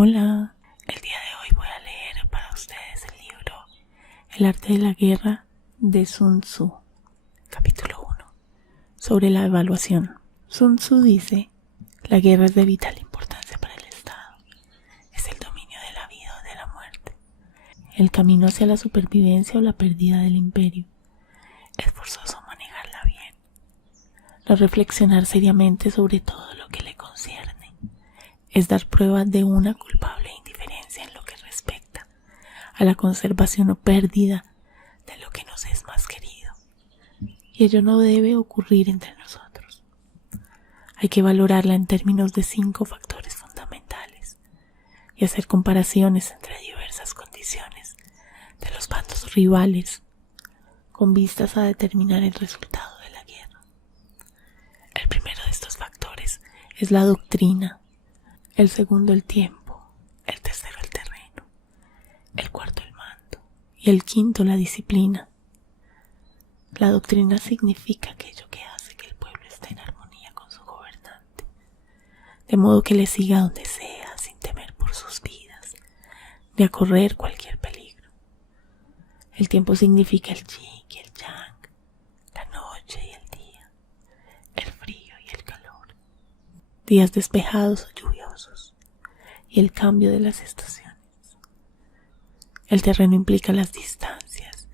Hola, el día de hoy voy a leer para ustedes el libro El arte de la guerra de Sun Tzu, capítulo 1, sobre la evaluación. Sun Tzu dice, la guerra es de vital importancia para el Estado. Es el dominio de la vida o de la muerte, el camino hacia la supervivencia o la pérdida del imperio. Es forzoso manejarla bien, no reflexionar seriamente sobre todo lo que le concierne. Es dar prueba de una culpable indiferencia en lo que respecta a la conservación o pérdida de lo que nos es más querido. Y ello no debe ocurrir entre nosotros. Hay que valorarla en términos de 5 factores fundamentales y hacer comparaciones entre diversas condiciones de los bandos rivales con vistas a determinar el resultado de la guerra. El primero de estos factores es la doctrina, el segundo el tiempo, el tercero el terreno, el cuarto el mando y el quinto la disciplina. La doctrina significa aquello que hace que el pueblo esté en armonía con su gobernante, de modo que le siga donde sea sin temer por sus vidas, ni a correr cualquier peligro. El tiempo significa el yin y el yang, la noche y el día, el frío y el calor, días despejados o lluviosos, y el cambio de las estaciones. El terreno implica las distancias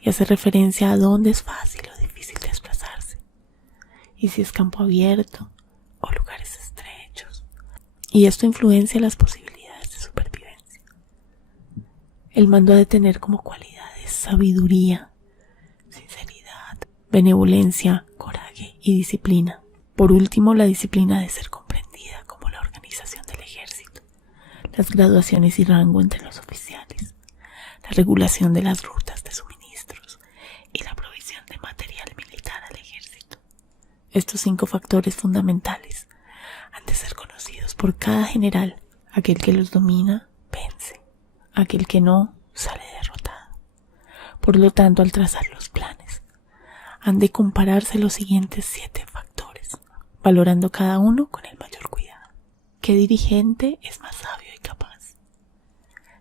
y hace referencia a dónde es fácil o difícil desplazarse, y si es campo abierto o lugares estrechos, y esto influencia las posibilidades de supervivencia. El mando ha de tener como cualidades sabiduría, sinceridad, benevolencia, coraje y disciplina. Por último, la disciplina ha de ser comprendida como la organización del ejército, las graduaciones y rango entre los oficiales, la regulación de las rutas de suministros y la provisión de material militar al ejército. Estos 5 factores fundamentales han de ser conocidos por cada general. Aquel que los domina, vence. Aquel que no, sale derrotado. Por lo tanto, al trazar los planes, han de compararse los siguientes 7 factores, valorando cada uno con el mayor cuidado. ¿Qué dirigente es más sabio y capaz?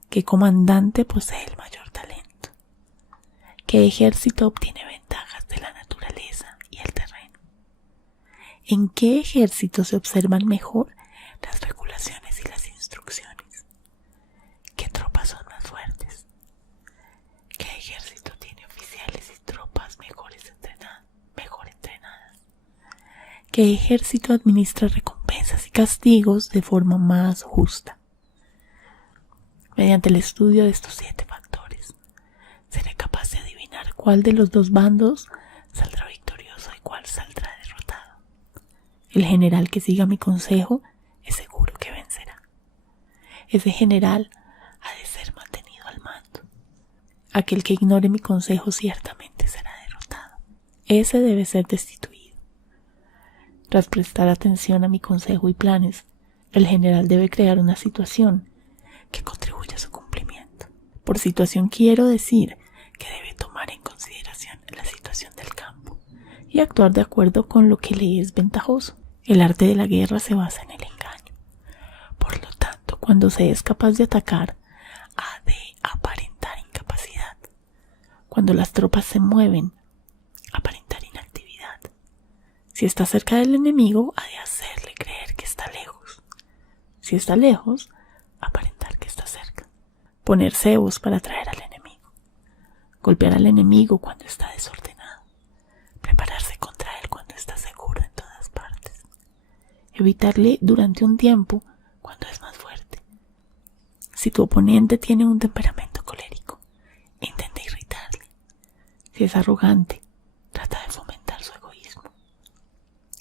¿Qué comandante posee el mayor talento? ¿Qué ejército obtiene ventajas de la naturaleza y el terreno? ¿En qué ejército se observan mejor las regulaciones y las instrucciones? ¿Qué tropas son más fuertes? ¿Qué ejército tiene oficiales y tropas mejor entrenadas? ¿Qué ejército administra recompensas y castigos de forma más justa? Mediante el estudio de estos 7 factores, seré capaz de adivinar cuál de los 2 bandos saldrá victorioso y cuál saldrá derrotado. El general que siga mi consejo es seguro que vencerá. Ese general ha de ser mantenido al mando. Aquel que ignore mi consejo ciertamente será derrotado. Ese debe ser destituido. Tras prestar atención a mi consejo y planes, el general debe crear una situación que contribuya a su cumplimiento. Por situación quiero decir que debe tomar en consideración la situación del campo y actuar de acuerdo con lo que le es ventajoso. El arte de la guerra se basa en el engaño. Por lo tanto, cuando se es capaz de atacar, ha de aparentar incapacidad. Cuando las tropas se mueven, aparentar inactividad. Si está cerca del enemigo, ha de hacerle creer que está lejos. Si está lejos, aparentar que está cerca. Poner cebos para atraer al enemigo. Golpear al enemigo cuando está desordenado. Prepararse contra él cuando está seguro en todas partes. Evitarle durante un tiempo cuando es más fuerte. Si tu oponente tiene un temperamento colérico, intenta irritarle. Si es arrogante, trata de fomentar su egoísmo.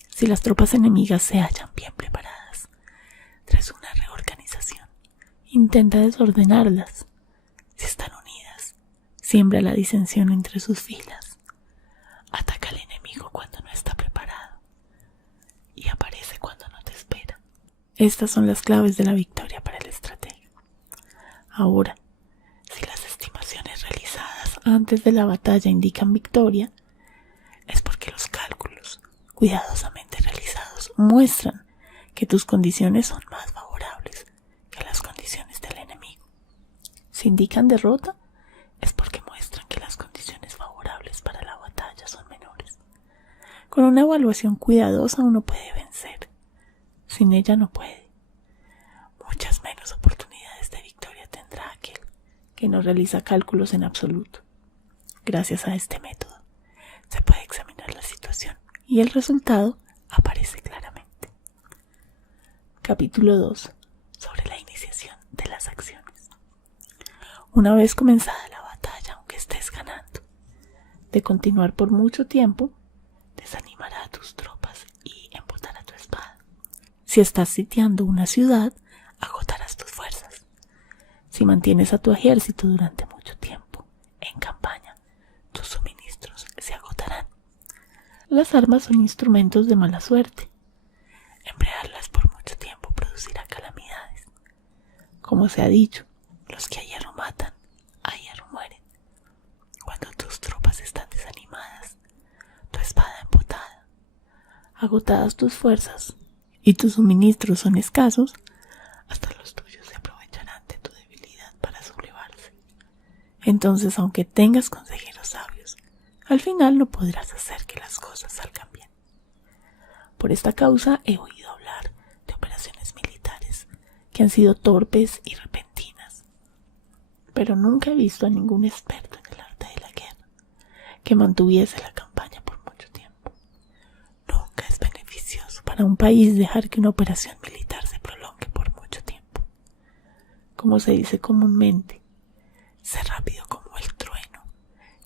Si las tropas enemigas se hallan bien preparadas, tras una reorganización, intenta desordenarlas. Si están unidas, siembra la disensión entre sus filas. Ataca al enemigo cuando no está preparado y aparece cuando no te espera. Estas son las claves de la victoria para el estratega. Ahora, si las estimaciones realizadas antes de la batalla indican victoria, es porque los cálculos cuidadosamente realizados muestran que tus condiciones son más favorables que las condiciones Si indican derrota, es porque muestran que las condiciones favorables para la batalla son menores. Con una evaluación cuidadosa uno puede vencer. Sin ella no puede. Muchas menos oportunidades de victoria tendrá aquel que no realiza cálculos en absoluto. Gracias a este método, se puede examinar la situación y el resultado aparece claramente. Capítulo 2. Sobre la iniciación de las acciones. Una vez comenzada la batalla, aunque estés ganando, de continuar por mucho tiempo, desanimará a tus tropas y embotará tu espada. Si estás sitiando una ciudad, agotarás tus fuerzas. Si mantienes a tu ejército durante mucho tiempo en campaña, tus suministros se agotarán. Las armas son instrumentos de mala suerte. Emplearlas por mucho tiempo producirá calamidades. Como se ha dicho, los que a hierro matan, a hierro mueren. Cuando tus tropas están desanimadas, tu espada embotada, agotadas tus fuerzas y tus suministros son escasos, hasta los tuyos se aprovecharán de tu debilidad para sublevarse. Entonces, aunque tengas consejeros sabios, al final no podrás hacer que las cosas salgan bien. Por esta causa he oído hablar de operaciones militares que han sido torpes y repentinas, pero nunca he visto a ningún experto en el arte de la guerra que mantuviese la campaña por mucho tiempo. Nunca es beneficioso para un país dejar que una operación militar se prolongue por mucho tiempo. Como se dice comúnmente, sé rápido como el trueno,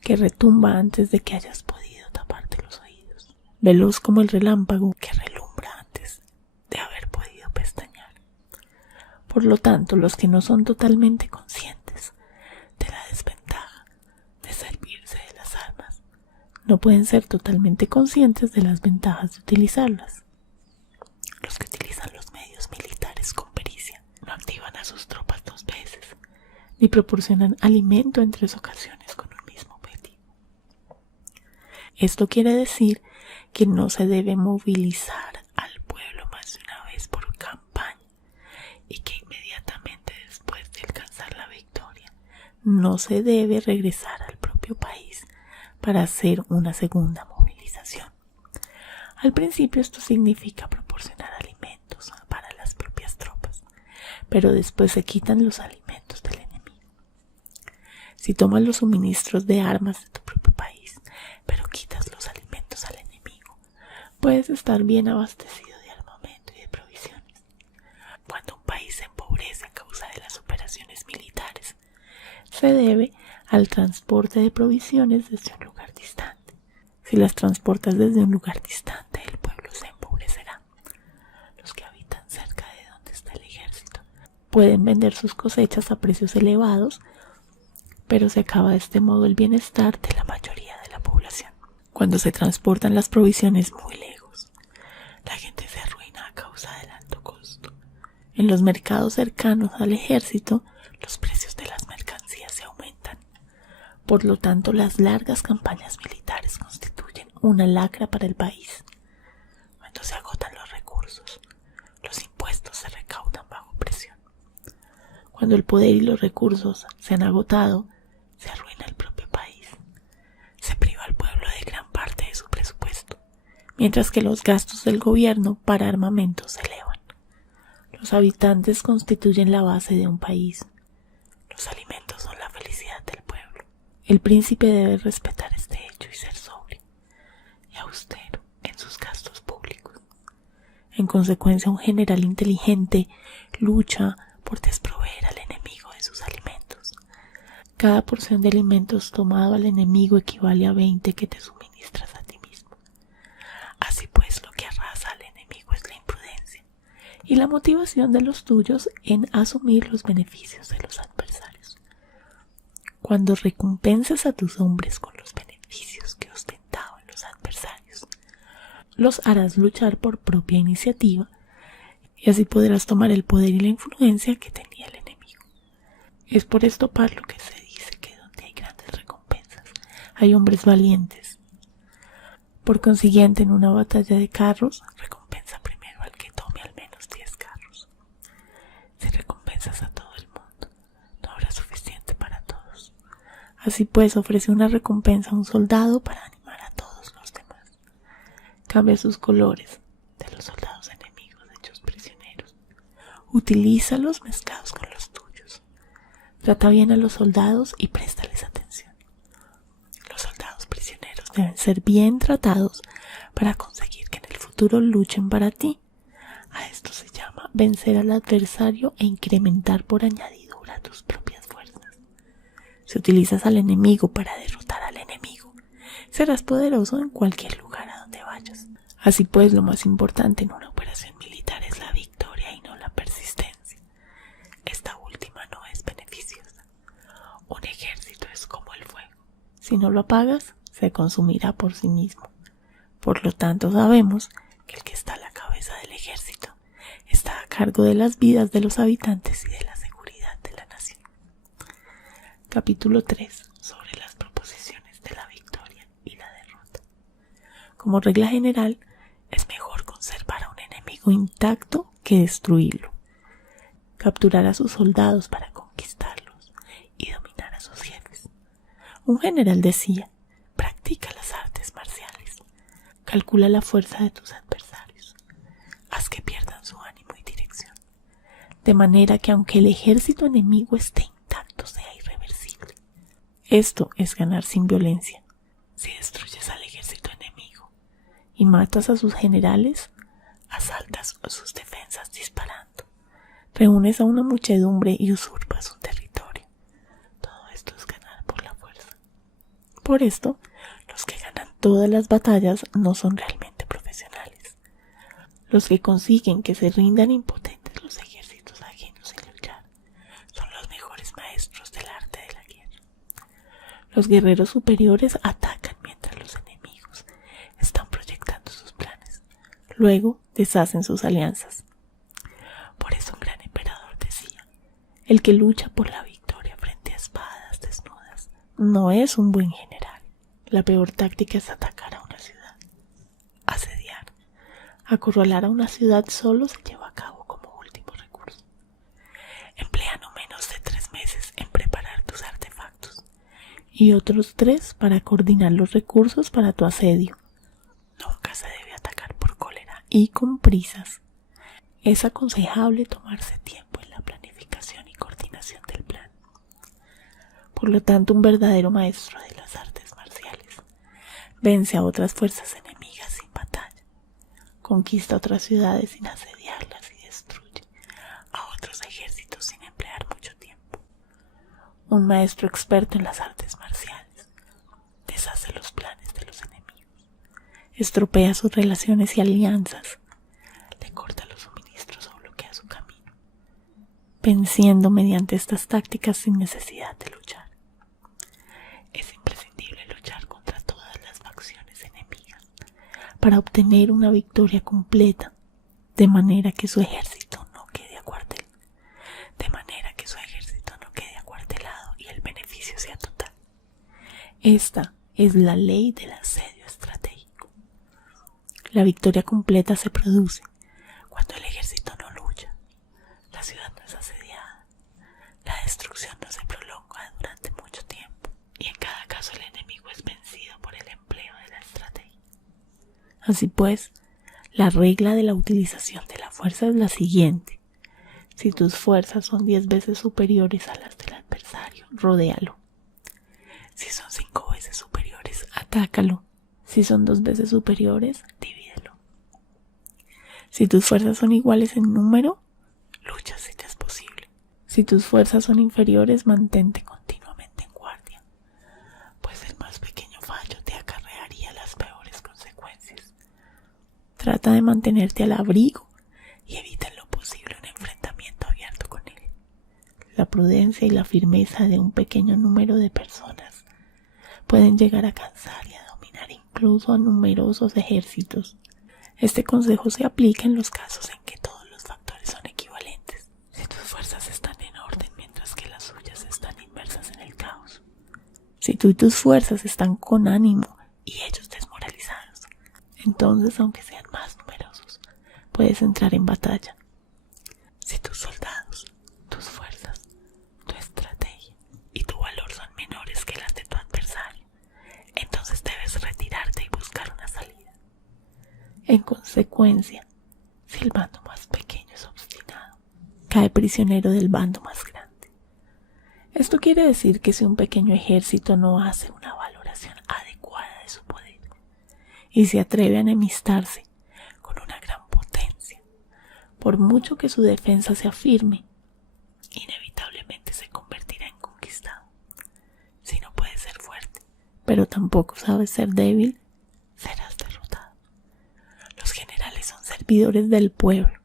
que retumba antes de que hayas podido taparte los oídos, veloz como el relámpago que relumbra antes de haber podido pestañear. Por lo tanto, los que no son totalmente conscientes de la desventaja de servirse de las armas no pueden ser totalmente conscientes de las ventajas de utilizarlas. Los que utilizan los medios militares con pericia no activan a sus tropas 2 veces, ni proporcionan alimento en 3 ocasiones con un mismo objetivo. Esto quiere decir que no se debe movilizar al pueblo más de una vez por campaña y que inmediatamente después de alcanzar la victoria no se debe regresar al propio país para hacer una segunda movilización. Al principio esto significa proporcionar alimentos para las propias tropas, pero después se quitan los alimentos del enemigo. Si tomas los suministros de armas de tu propio país, pero quitas los alimentos al enemigo, puedes estar bien abastecido de armamento y de provisiones. Cuando un país se empobrece a causa de las operaciones militares, se debe al transporte de provisiones desde un lugar distante. Si las transportas desde un lugar distante, el pueblo se empobrecerá. Los que habitan cerca de donde está el ejército pueden vender sus cosechas a precios elevados, pero se acaba de este modo el bienestar de la mayoría de la población. Cuando se transportan las provisiones muy lejos, la gente se arruina a causa del alto costo. En los mercados cercanos al ejército, los precios de las mercancías se aumentan. Por lo tanto, las largas campañas militares constituyen una lacra para el país. Cuando se agotan los recursos, los impuestos se recaudan bajo presión. Cuando el poder y los recursos se han agotado, se arruina el propio país. Se priva al pueblo de gran parte de su presupuesto, mientras que los gastos del gobierno para armamento se elevan. Los habitantes constituyen la base de un país. Los alimentos son la felicidad del pueblo. El príncipe debe respetar este hecho y ser sobrio y austero en sus gastos públicos. En consecuencia, un general inteligente lucha por desproveer al enemigo de sus alimentos. Cada porción de alimentos tomado al enemigo equivale a 20 que te suministras a ti mismo. Así pues, lo que arrasa al enemigo es la imprudencia y la motivación de los tuyos en asumir los beneficios de los adversarios. Cuando recompensas a tus hombres con los beneficios que ostentaban los adversarios, los harás luchar por propia iniciativa y así podrás tomar el poder y la influencia que tenía el enemigo. Es por esto, Pablo, que se dice que donde hay grandes recompensas hay hombres valientes. Por consiguiente, en una batalla de carros, recompensa primero al que tome al menos 10 carros. Si recompensas a todo el mundo, no habrá suficiente Así pues, ofrece una recompensa a un soldado para animar a todos los demás. Cambia sus colores de los soldados enemigos hechos prisioneros. Utilízalos mezclados con los tuyos. Trata bien a los soldados y préstales atención. Los soldados prisioneros deben ser bien tratados para conseguir que en el futuro luchen para ti. A esto se llama vencer al adversario e incrementar por añadidura tus propias fuerzas. Si utilizas al enemigo para derrotar al enemigo, serás poderoso en cualquier lugar a donde vayas. Así pues, lo más importante en una operación militar es la victoria y no la persistencia. Esta última no es beneficiosa. Un ejército es como el fuego. Si no lo apagas, se consumirá por sí mismo. Por lo tanto, sabemos que el que está a la cabeza del ejército está a cargo de las vidas de los habitantes y de la seguridad de la nación. Capítulo 3. Sobre las proposiciones de la victoria y la derrota. Como regla general, es mejor conservar a un enemigo intacto que destruirlo. Capturar a sus soldados para conquistarlos y dominar a sus jefes. Un general decía: practica las artes marciales. Calcula la fuerza de tus adversarios. Haz que pierdan su ánimo y dirección. De manera que aunque el ejército enemigo esté intacto, sea irreversible. Esto es ganar sin violencia. Si destruyes al ejército enemigo y matas a sus generales, asaltas sus defensas disparando. Reúnes a una muchedumbre y usurpas un territorio. Todo esto es ganar por la fuerza. Por esto, los que ganan todas las batallas no son realmente profesionales. Los que consiguen que se rindan impotentes los ejércitos ajenos sin luchar son los mejores maestros del arte de la guerra. Los guerreros superiores atacan mientras los enemigos están proyectando sus planes. Luego deshacen sus alianzas. Por eso un gran emperador decía: el que lucha por la victoria frente a espadas desnudas no es un buen general. La peor táctica es atacar a una ciudad. Asediar. Acorralar a una ciudad solo se lleva a cabo como último recurso. Emplea no menos de 3 meses en preparar tus artefactos y otros 3 para coordinar los recursos para tu asedio. Nunca se debe atacar por cólera y con prisas. Es aconsejable tomarse tiempo en la planificación y coordinación del plan. Por lo tanto, un verdadero maestro de las artes marciales vence a otras fuerzas enemigas sin batalla, conquista otras ciudades sin asediarlas y destruye a otros ejércitos sin emplear mucho tiempo. Un maestro experto en las artes marciales deshace los planes de los enemigos, estropea sus relaciones y alianzas, le corta los suministros o bloquea su camino, venciendo mediante estas tácticas sin necesidad de luchar. Es imprescindible luchar contra todas las facciones enemigas para obtener una victoria completa, de manera que su ejército no quede acuartelado y el beneficio sea total. Esta es la ley del asedio estratégico. La victoria completa se produce cuando el ejército no lucha, la ciudad no es asediada, la destrucción no se prolonga durante mucho tiempo y en cada caso el enemigo es vencido por el empleo de la estrategia. Así pues, la regla de la utilización de la fuerza es la siguiente: si tus fuerzas son 10 veces superiores a las del adversario, rodéalo. Si son 5 veces superiores, atácalo. Si son 2 veces superiores, divídelo. Si tus fuerzas son iguales en número, lucha si te es posible. Si tus fuerzas son inferiores, mantente continuamente en guardia, pues el más pequeño fallo te acarrearía las peores consecuencias. Trata de mantenerte al abrigo y evita en lo posible un enfrentamiento abierto con él. La prudencia y la firmeza de un pequeño número de personas pueden llegar a cansar y a dominar incluso a numerosos ejércitos. Este consejo se aplica en los casos en que todos los factores son equivalentes. Si tus fuerzas están en orden mientras que las suyas están inmersas en el caos. Si tú y tus fuerzas están con ánimo y ellos desmoralizados, entonces, aunque sean más numerosos, puedes entrar en batalla. Si tus soldados, tus fuerzas, tu estrategia y tu valor son menores que las de En consecuencia, si el bando más pequeño es obstinado, cae prisionero del bando más grande. Esto quiere decir que si un pequeño ejército no hace una valoración adecuada de su poder y se atreve a enemistarse con una gran potencia, por mucho que su defensa sea firme, inevitablemente se convertirá en conquistado. Si no puedes ser fuerte, pero tampoco sabes ser débil, serás derrotado. Los generales son servidores del pueblo.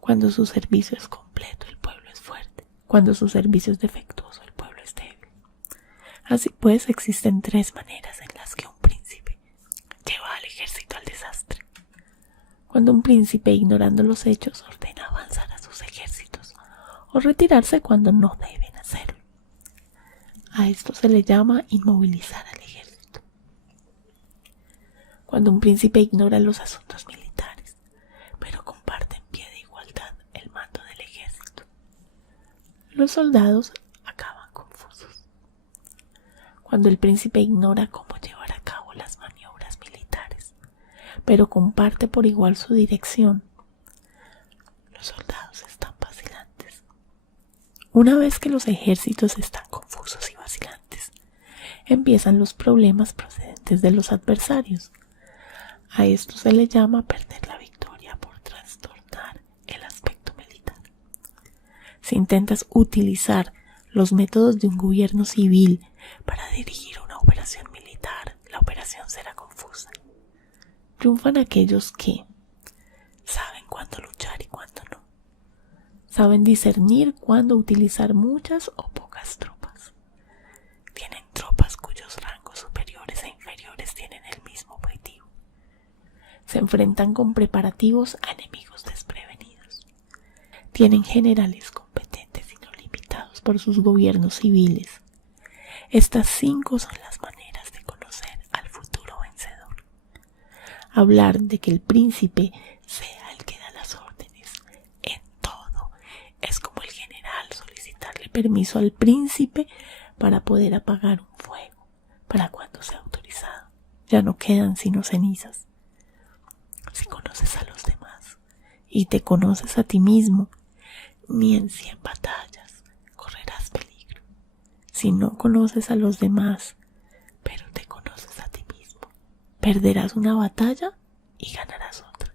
Cuando su servicio es completo, el pueblo es fuerte. Cuando su servicio es defectuoso, el pueblo es débil. Así pues, existen 3 maneras en las que un príncipe lleva al ejército al desastre. Cuando un príncipe, ignorando los hechos, ordena avanzar a sus ejércitos o retirarse cuando no deben hacerlo. A esto se le llama inmovilizar al ejército. Cuando un príncipe ignora los asuntos militares, pero comparte en pie de igualdad el mando del ejército, los soldados acaban confusos. Cuando el príncipe ignora cómo llevar a cabo las maniobras militares, pero comparte por igual su dirección, los soldados están vacilantes. Una vez que los ejércitos están confusos y vacilantes, empiezan los problemas procedentes de los adversarios. A esto se le llama perder la victoria por trastornar el aspecto militar. Si intentas utilizar los métodos de un gobierno civil para dirigir una operación militar, la operación será confusa. Triunfan aquellos que saben cuándo luchar y cuándo no. Saben discernir cuándo utilizar muchas o pocas tropas. Tienen tropas cuyos rangos superiores e inferiores tienen el mismo objetivo. Se enfrentan con preparativos a enemigos desprevenidos. Tienen generales competentes y no limitados por sus gobiernos civiles. Estas 5 son las maneras de conocer al futuro vencedor. Hablar de que el príncipe sea el que da las órdenes en todo es como el general solicitarle permiso al príncipe para poder apagar un fuego, para cuando sea autorizado. Ya no quedan sino cenizas. Si conoces a los demás y te conoces a ti mismo, ni en 100 batallas correrás peligro. Si no conoces a los demás, pero te conoces a ti mismo, perderás una batalla y ganarás otra.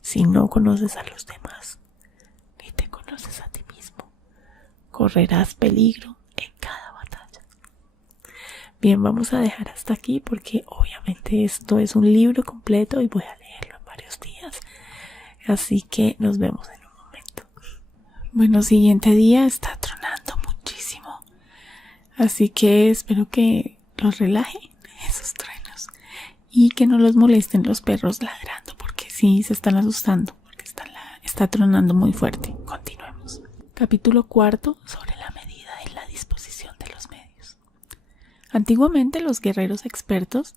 Si no conoces a los demás, ni te conoces a ti mismo, correrás peligro en cada batalla. Bien, vamos a dejar hasta aquí porque obviamente esto es un libro completo y voy a leerlo en varios días. Así que nos vemos en un momento. Bueno, siguiente día está tronando muchísimo. Así que espero que los relajen esos truenos y que no los molesten los perros ladrando porque sí se están asustando porque está tronando muy fuerte. Continuemos. Capítulo 4 sobre la medida en la disposición de los medios. Antiguamente los guerreros expertos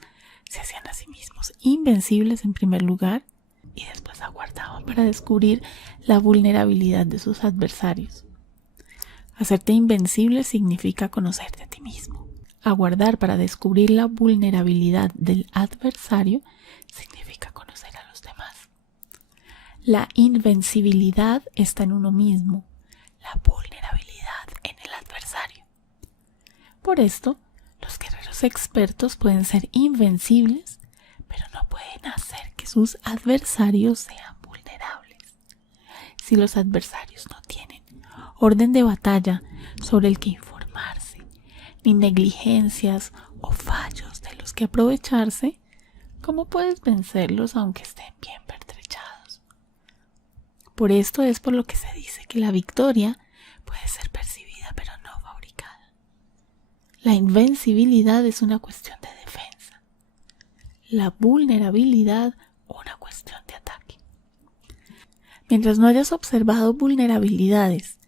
se hacían a sí mismos invencibles en primer lugar y después aguardaban para descubrir la vulnerabilidad de sus adversarios. Hacerte invencible significa conocerte a ti mismo. Aguardar para descubrir la vulnerabilidad del adversario significa conocer a los demás. La invencibilidad está en uno mismo, la vulnerabilidad en el adversario. Por esto, los guerreros expertos pueden ser invencibles, pero no pueden hacer que sus adversarios sean vulnerables. Si los adversarios no tienen orden de batalla sobre el que informarse, ni negligencias o fallos de los que aprovecharse, ¿cómo puedes vencerlos aunque estén bien pertrechados? Por esto es por lo que se dice que la victoria puede ser percibida pero no fabricada. La invencibilidad es una cuestión de defensa, la vulnerabilidad una cuestión de ataque. Mientras no hayas observado vulnerabilidades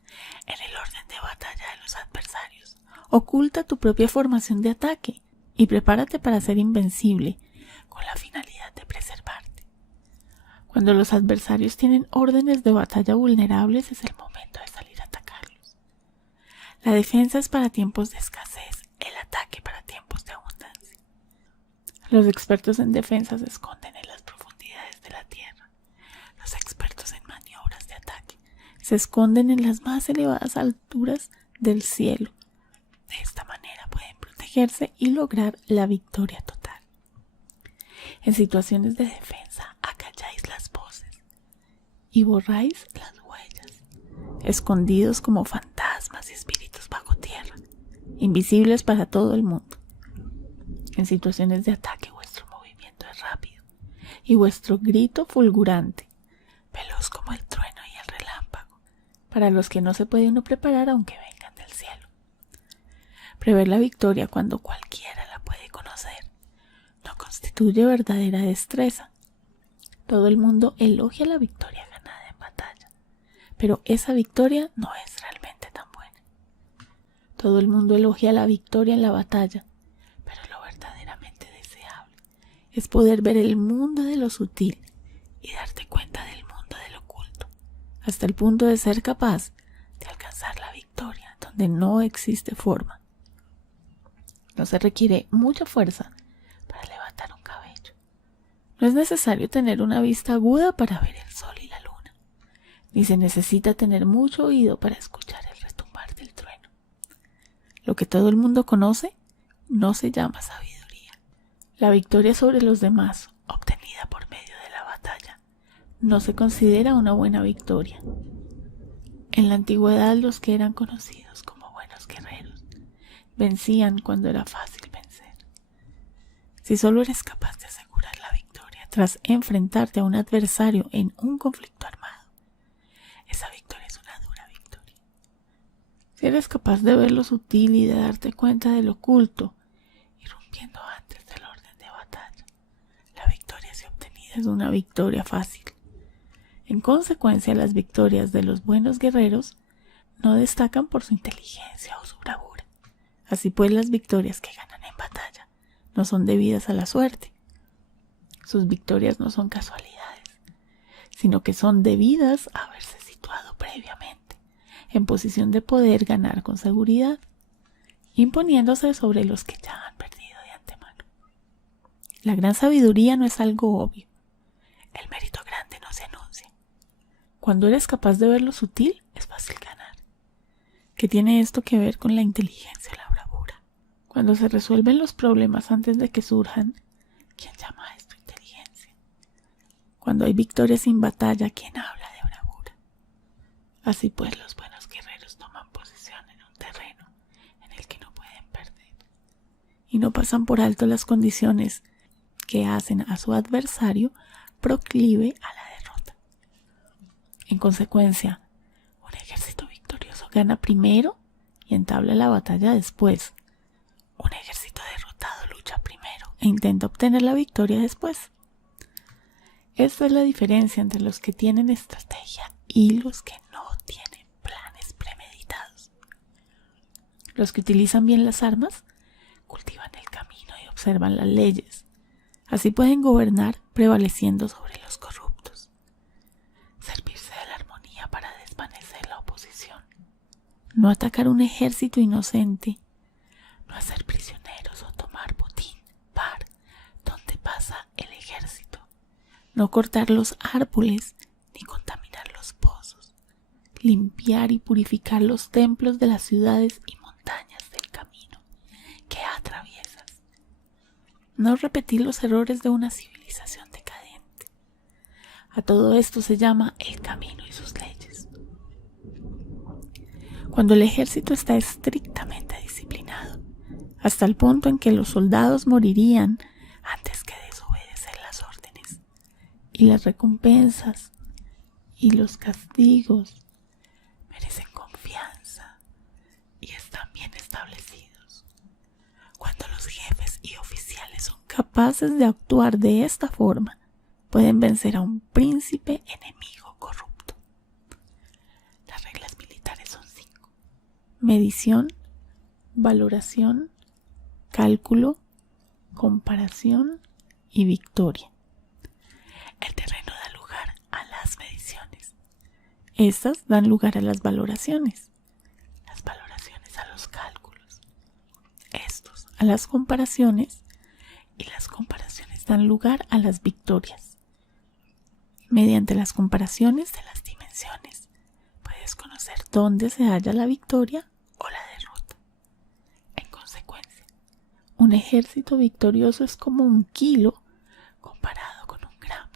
en el orden de batalla de los adversarios, oculta tu propia formación de ataque y prepárate para ser invencible con la finalidad de preservarte. Cuando los adversarios tienen órdenes de batalla vulnerables es el momento de salir a atacarlos. La defensa es para tiempos de escasez, el ataque para tiempos de abundancia. Los expertos en defensa se esconden en las profundidades se esconden en las más elevadas alturas del cielo. De esta manera pueden protegerse y lograr la victoria total. En situaciones de defensa, acalláis las voces y borráis las huellas, escondidos como fantasmas y espíritus bajo tierra, invisibles para todo el mundo. En situaciones de ataque, vuestro movimiento es rápido y vuestro grito fulgurante, veloz como el trueno y el relámpago, para los que no se puede uno preparar aunque vengan del cielo. Prever la victoria cuando cualquiera la puede conocer no constituye verdadera destreza. Todo el mundo elogia la victoria ganada en batalla, pero esa victoria no es realmente tan buena. Todo el mundo elogia la victoria en la batalla, pero lo verdaderamente deseable es poder ver el mundo de lo sutil y darte cuenta del mundo de lo oculto, hasta el punto de ser capaz de alcanzar la victoria donde no existe forma. No se requiere mucha fuerza para levantar un cabello. No es necesario tener una vista aguda para ver el sol y la luna, ni se necesita tener mucho oído para escuchar el retumbar del trueno. Lo que todo el mundo conoce no se llama sabiduría. La victoria sobre los demás, obtenida por medio de la batalla, no se considera una buena victoria. En la antigüedad, los que eran conocidos como buenos guerreros vencían cuando era fácil vencer. Si solo eres capaz de asegurar la victoria tras enfrentarte a un adversario en un conflicto armado, esa victoria es una dura victoria. Si eres capaz de ver lo sutil y de darte cuenta de lo oculto, irrumpiendo antes del orden de batalla, la victoria así obtenida es una victoria fácil. En consecuencia, las victorias de los buenos guerreros no destacan por su inteligencia o su bravura. Así pues, las victorias que ganan en batalla no son debidas a la suerte. Sus victorias no son casualidades, sino que son debidas a haberse situado previamente en posición de poder ganar con seguridad, imponiéndose sobre los que ya han perdido de antemano. La gran sabiduría no es algo obvio. El mérito grande no se anuncia. Cuando eres capaz de ver lo sutil, es fácil ganar. ¿Qué tiene esto que ver con la inteligencia y la bravura? Cuando se resuelven los problemas antes de que surjan, ¿quién llama a esto inteligencia? Cuando hay victoria sin batalla, ¿quién habla de bravura? Así pues, los buenos guerreros toman posesión en un terreno en el que no pueden perder y no pasan por alto las condiciones que hacen a su adversario proclive a la derrota. En consecuencia, un ejército victorioso gana primero y entabla la batalla después. Un ejército derrotado lucha primero e intenta obtener la victoria después. Esta es la diferencia entre los que tienen estrategia y los que no tienen planes premeditados. Los que utilizan bien las armas cultivan el camino y observan las leyes. Así pueden gobernar prevaleciendo sobre los corruptos. Servirse de la armonía para desvanecer la oposición. No atacar un ejército inocente. No hacer prisioneros o tomar botín, donde pasa el ejército. No cortar los árboles ni contaminar los pozos. Limpiar y purificar los templos de las ciudades y montañas del camino que atraviesas. No repetir los errores de una civilización decadente. A todo esto se llama el camino y sus leyes. Cuando el ejército está estrictamente disciplinado, hasta el punto en que los soldados morirían antes que desobedecer las órdenes, y las recompensas y los castigos merecen confianza y están bien establecidos. Cuando los jefes y oficiales son capaces de actuar de esta forma, pueden vencer a un príncipe enemigo corrupto. Las reglas militares son 5: medición, valoración, cálculo, comparación y victoria. El terreno da lugar a las mediciones. Estas dan lugar a las valoraciones. Las valoraciones a los cálculos. Estos a las comparaciones. Y las comparaciones dan lugar a las victorias. Mediante las comparaciones de las dimensiones, puedes es conocer dónde se halla la victoria o la derrota. En consecuencia, un ejército victorioso es como 1 kilo comparado con 1 gramo.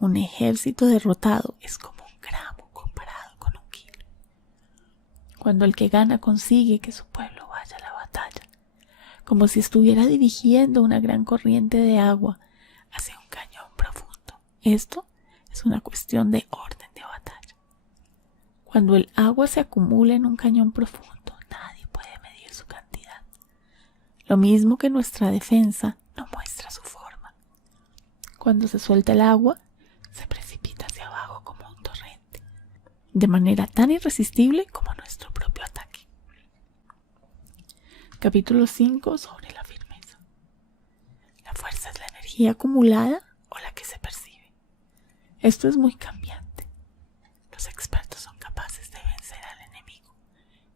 Un ejército derrotado es como 1 gramo comparado con 1 kilo. Cuando el que gana consigue que su pueblo vaya a la batalla, como si estuviera dirigiendo una gran corriente de agua hacia un cañón profundo. Esto es una cuestión de orden de batalla. Cuando el agua se acumula en un cañón profundo, nadie puede medir su cantidad. Lo mismo que nuestra defensa no muestra su forma. Cuando se suelta el agua, se precipita hacia abajo como un torrente, de manera tan irresistible como nuestro propio ataque. Capítulo 5 sobre la firmeza. La fuerza es la energía acumulada o la que se percibe. Esto es muy cambiante. Los expertos son capaces de vencer al enemigo,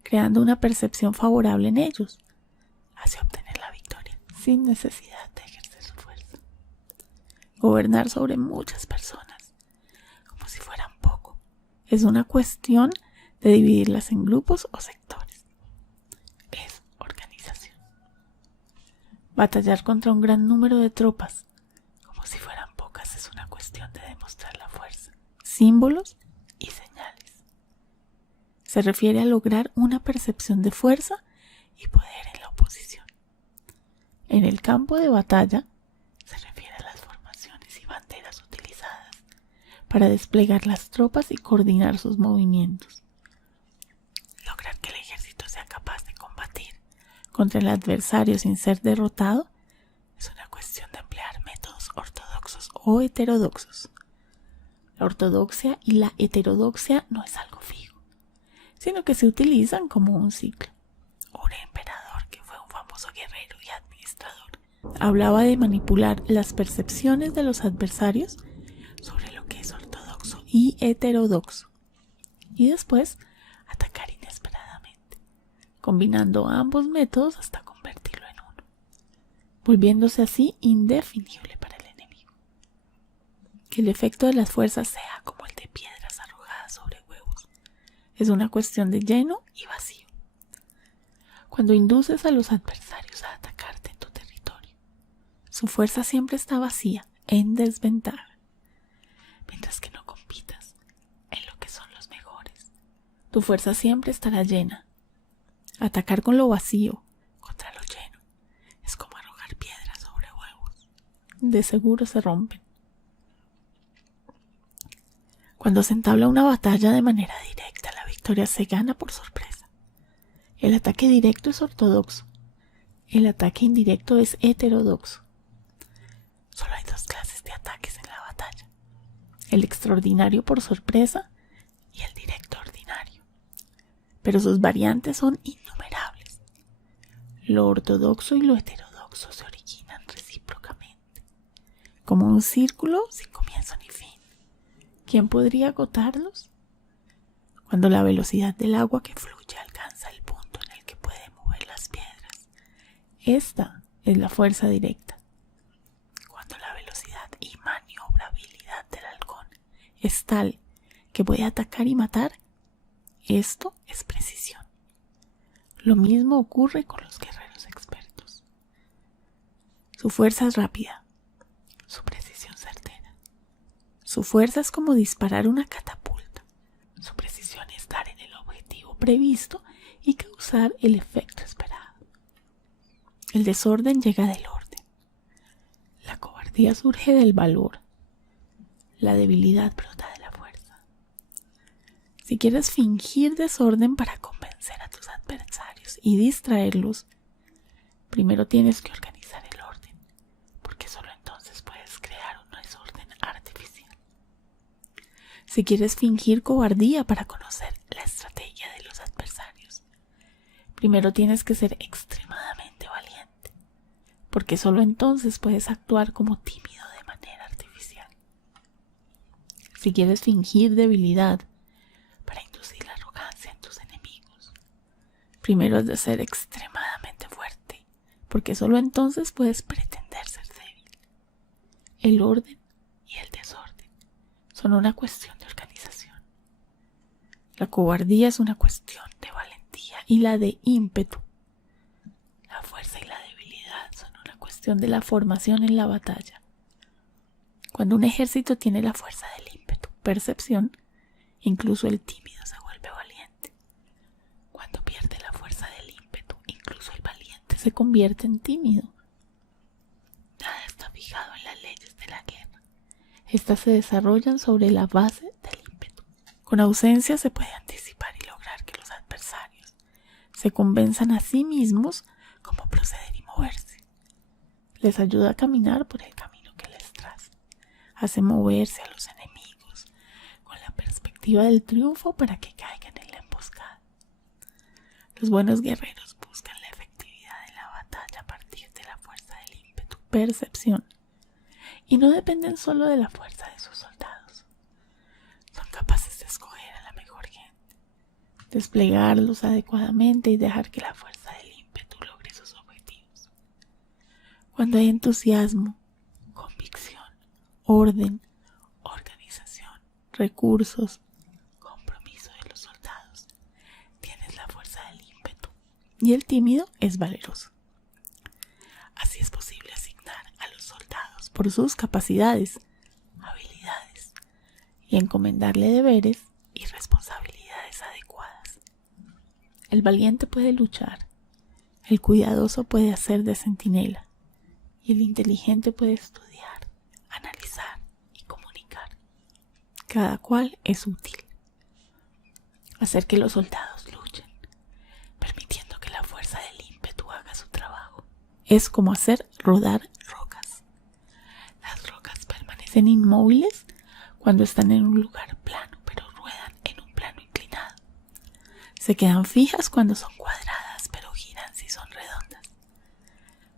creando una percepción favorable en ellos, hacia obtener la victoria sin necesidad de ejercer su fuerza. Gobernar sobre muchas personas, como si fueran poco, es una cuestión de dividirlas en grupos o sectores. Es organización. Batallar contra un gran número de tropas, como si fueran pocas, es una cuestión de demostrar la fuerza, símbolos y señales. Se refiere a lograr una percepción de fuerza y poder en la oposición. En el campo de batalla se refiere a las formaciones y banderas utilizadas para desplegar las tropas y coordinar sus movimientos. Lograr que el ejército sea capaz de combatir contra el adversario sin ser derrotado es una cuestión de emplear métodos ortodoxos o heterodoxos. La ortodoxia y la heterodoxia no es algo fijo, sino que se utilizan como un ciclo. Un emperador, que fue un famoso guerrero y administrador, hablaba de manipular las percepciones de los adversarios sobre lo que es ortodoxo y heterodoxo, y después atacar inesperadamente, combinando ambos métodos hasta convertirlo en uno, volviéndose así indefinible para el enemigo. Que el efecto de las fuerzas sea como el de piedras arrojadas sobre huevos. Es una cuestión de lleno y vacío. Cuando induces a los adversarios a atacarte en tu territorio, su fuerza siempre está vacía, en desventaja. Mientras que no compitas en lo que son los mejores, tu fuerza siempre estará llena. Atacar con lo vacío contra lo lleno es como arrojar piedras sobre huevos. De seguro se rompen. Cuando se entabla una batalla de manera directa, la victoria se gana por sorpresa. El ataque directo es ortodoxo. El ataque indirecto es heterodoxo. Solo hay 2 clases de ataques en la batalla: el extraordinario por sorpresa y el directo ordinario. Pero sus variantes son innumerables. Lo ortodoxo y lo heterodoxo se originan recíprocamente, como un círculo sin comienzo ni fin. ¿Quién podría agotarlos? Cuando la velocidad del agua que fluye alcanza el punto en el que puede mover las piedras, esta es la fuerza directa. Cuando la velocidad y maniobrabilidad del halcón es tal que puede atacar y matar, esto es precisión. Lo mismo ocurre con los guerreros expertos. Su fuerza es rápida, su precisión certera. Su fuerza es como disparar una catapulta. Su precisión es dar en el objetivo previsto y causar el efecto esperado. El desorden llega del orden. La cobardía surge del valor. La debilidad brota de la fuerza. Si quieres fingir desorden para convencer a tus adversarios y distraerlos, primero tienes que organizar el orden, porque solo entonces puedes crear un desorden artificial. Si quieres fingir cobardía para conocer la estrategia de los adversarios, primero tienes que ser extremadamente valiente, porque solo entonces puedes actuar como tímido de manera artificial. Si quieres fingir debilidad para inducir la arrogancia en tus enemigos, primero has de ser extremadamente fuerte, porque solo entonces puedes pretender ser débil. El orden y el desorden son una cuestión de organización. La cobardía es una cuestión de valentía y la de ímpetu. La fuerza y la debilidad son una cuestión de la formación en la batalla. Cuando un ejército tiene la fuerza del ímpetu, percepción, incluso el tímido se vuelve valiente. Cuando pierde la fuerza del ímpetu, incluso el valiente se convierte en tímido. Nada está fijado en las leyes de la guerra. Estas se desarrollan sobre la base del ímpetu. Con ausencia se puede anticipar y lograr que los adversarios se convenzan a sí mismos cómo proceder y moverse. Les ayuda a caminar por el camino que les traza. Hace moverse a los enemigos con la perspectiva del triunfo para que caigan en la emboscada. Los buenos guerreros buscan la efectividad de la batalla a partir de la fuerza del ímpetu, percepción, y no dependen solo de la fuerza de sus soldados. Son capaces de escoger a la mejor gente, desplegarlos adecuadamente y dejar que la fuerza del ímpetu logre sus objetivos. Cuando hay entusiasmo, convicción, orden, organización, recursos, compromiso de los soldados, tienes la fuerza del ímpetu y el tímido es valeroso. Así es posible asignar a los soldados por sus capacidades, habilidades y encomendarle deberes y responsabilidades adecuadas. El valiente puede luchar, el cuidadoso puede hacer de centinela y el inteligente puede estudiar, analizar y comunicar. Cada cual es útil. Hacer que los soldados luchen, permitiendo que la fuerza del ímpetu haga su trabajo, es como hacer rodar rocas. Las rocas permanecen inmóviles cuando están en un lugar plano, pero ruedan en un plano inclinado. Se quedan fijas cuando son cuadradas, pero giran si son redondas.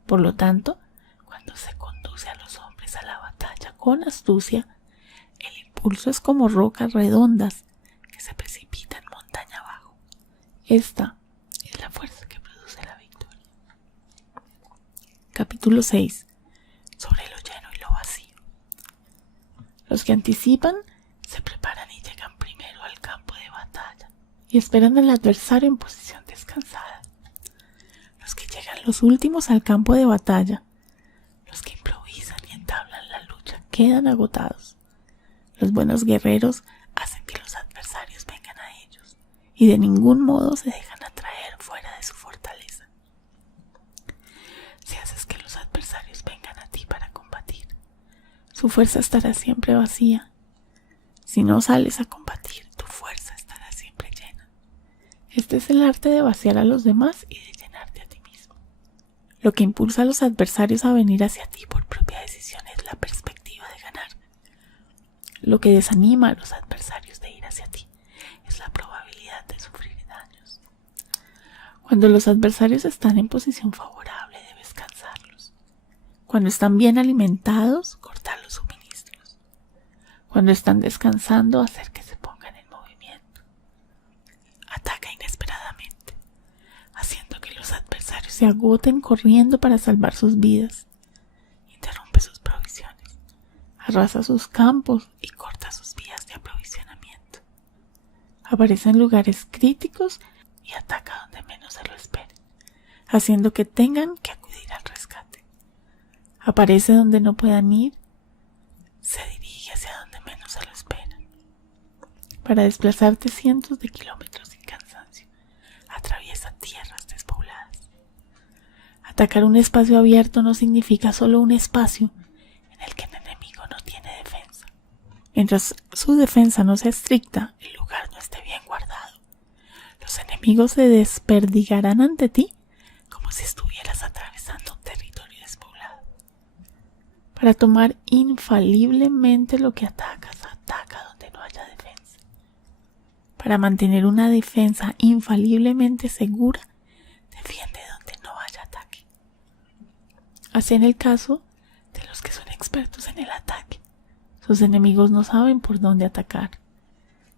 Por lo tanto, cuando se conduce a los hombres a la batalla con astucia, el impulso es como rocas redondas que se precipitan montaña abajo. Esta es la fuerza que produce la victoria. Capítulo 6. Sobre lo lleno y lo vacío. Los que anticipan se preparan y llegan primero al campo de batalla y esperan al adversario en posición descansada. Los que llegan los últimos al campo de batalla, los que improvisan y entablan la lucha, quedan agotados. Los buenos guerreros hacen que los adversarios vengan a ellos y de ningún modo se dejan atraer fuera de su fortaleza. Si haces que los adversarios vengan a ti para combatir, su fuerza estará siempre vacía. Si no sales a combatir, tu fuerza estará siempre llena. Este es el arte de vaciar a los demás y de llenarte a ti mismo. Lo que impulsa a los adversarios a venir hacia ti por propia decisión es la perspectiva de ganar. Lo que desanima a los adversarios de ir hacia ti es la probabilidad de sufrir daños. Cuando los adversarios están en posición favorable, debes cansarlos. Cuando están bien alimentados, cortar los suministros. Cuando están descansando, hacer que se pongan en movimiento. Ataca inesperadamente, haciendo que los adversarios se agoten corriendo para salvar sus vidas. Interrumpe sus provisiones, arrasa sus campos y corta sus vías de aprovisionamiento. Aparece en lugares críticos y ataca donde menos se lo espere, haciendo que tengan que acudir al rescate. Aparece donde no puedan ir, se dirige hacia donde menos se lo esperan. Para desplazarte cientos de kilómetros sin cansancio, atraviesa tierras despobladas. Atacar un espacio abierto no significa solo un espacio en el que el enemigo no tiene defensa. Mientras su defensa no sea estricta, el lugar no esté bien guardado. Los enemigos se desperdigarán ante ti como si estuvieras atravesando un territorio despoblado. Para tomar infaliblemente lo que atacas, ataca donde no haya defensa. Para mantener una defensa infaliblemente segura, defiende donde no haya ataque. Así en el caso de los que son expertos en el ataque, sus enemigos no saben por dónde atacar.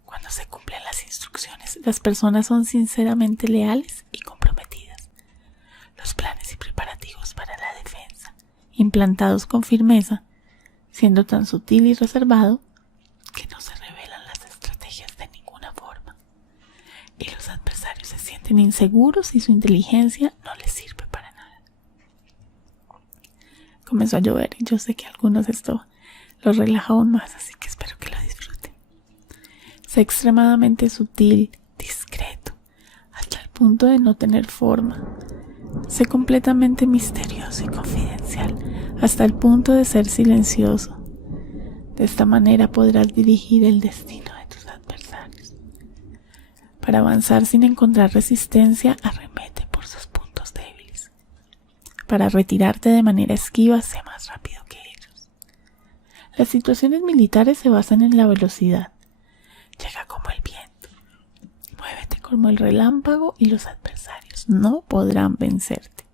Cuando se cumplen las instrucciones, las personas son sinceramente leales y comprometidas. Los planes y preparativos para la defensa, implantados con firmeza, siendo tan sutil y reservado que no se revelan las estrategias de ninguna forma. sienten inseguros y su inteligencia no les sirve para nada. Comenzó a llover y yo sé que a algunos esto los relaja aún más, así que espero que lo disfruten. Sé extremadamente sutil, discreto, hasta el punto de no tener forma. Sé completamente misterioso y confidencial, hasta el punto de ser silencioso. De esta manera podrás dirigir el destino de tus adversarios. Para avanzar sin encontrar resistencia, arremete por sus puntos débiles. Para retirarte de manera esquiva, sé más rápido que ellos. Las situaciones militares se basan en la velocidad. Llega como el viento. Muévete como el relámpago y los adversarios no podrán vencerte.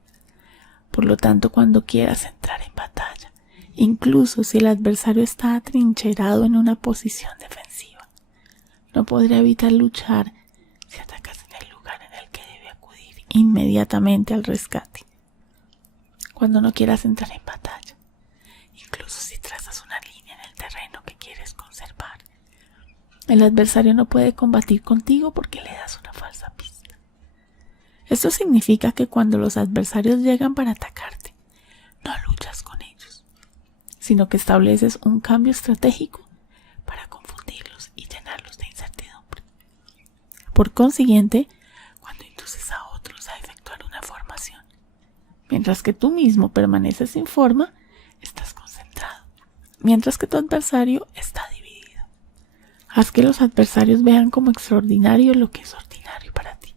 Por lo tanto, cuando quieras entrar en batalla, incluso si el adversario está atrincherado en una posición defensiva, no podrá evitar luchar si atacas en el lugar en el que debe acudir inmediatamente al rescate. Cuando no quieras entrar en batalla, incluso si trazas una línea en el terreno que quieres conservar, el adversario no puede combatir contigo porque le das una falsa pista. Esto significa que cuando los adversarios llegan para atacarte, no luchas con ellos, sino que estableces un cambio estratégico para confundirlos y llenarlos de incertidumbre. Por consiguiente, cuando induces a otros a efectuar una formación, mientras que tú mismo permaneces sin forma, estás concentrado, mientras que tu adversario está dividido. Haz que los adversarios vean como extraordinario lo que es ordinario para ti.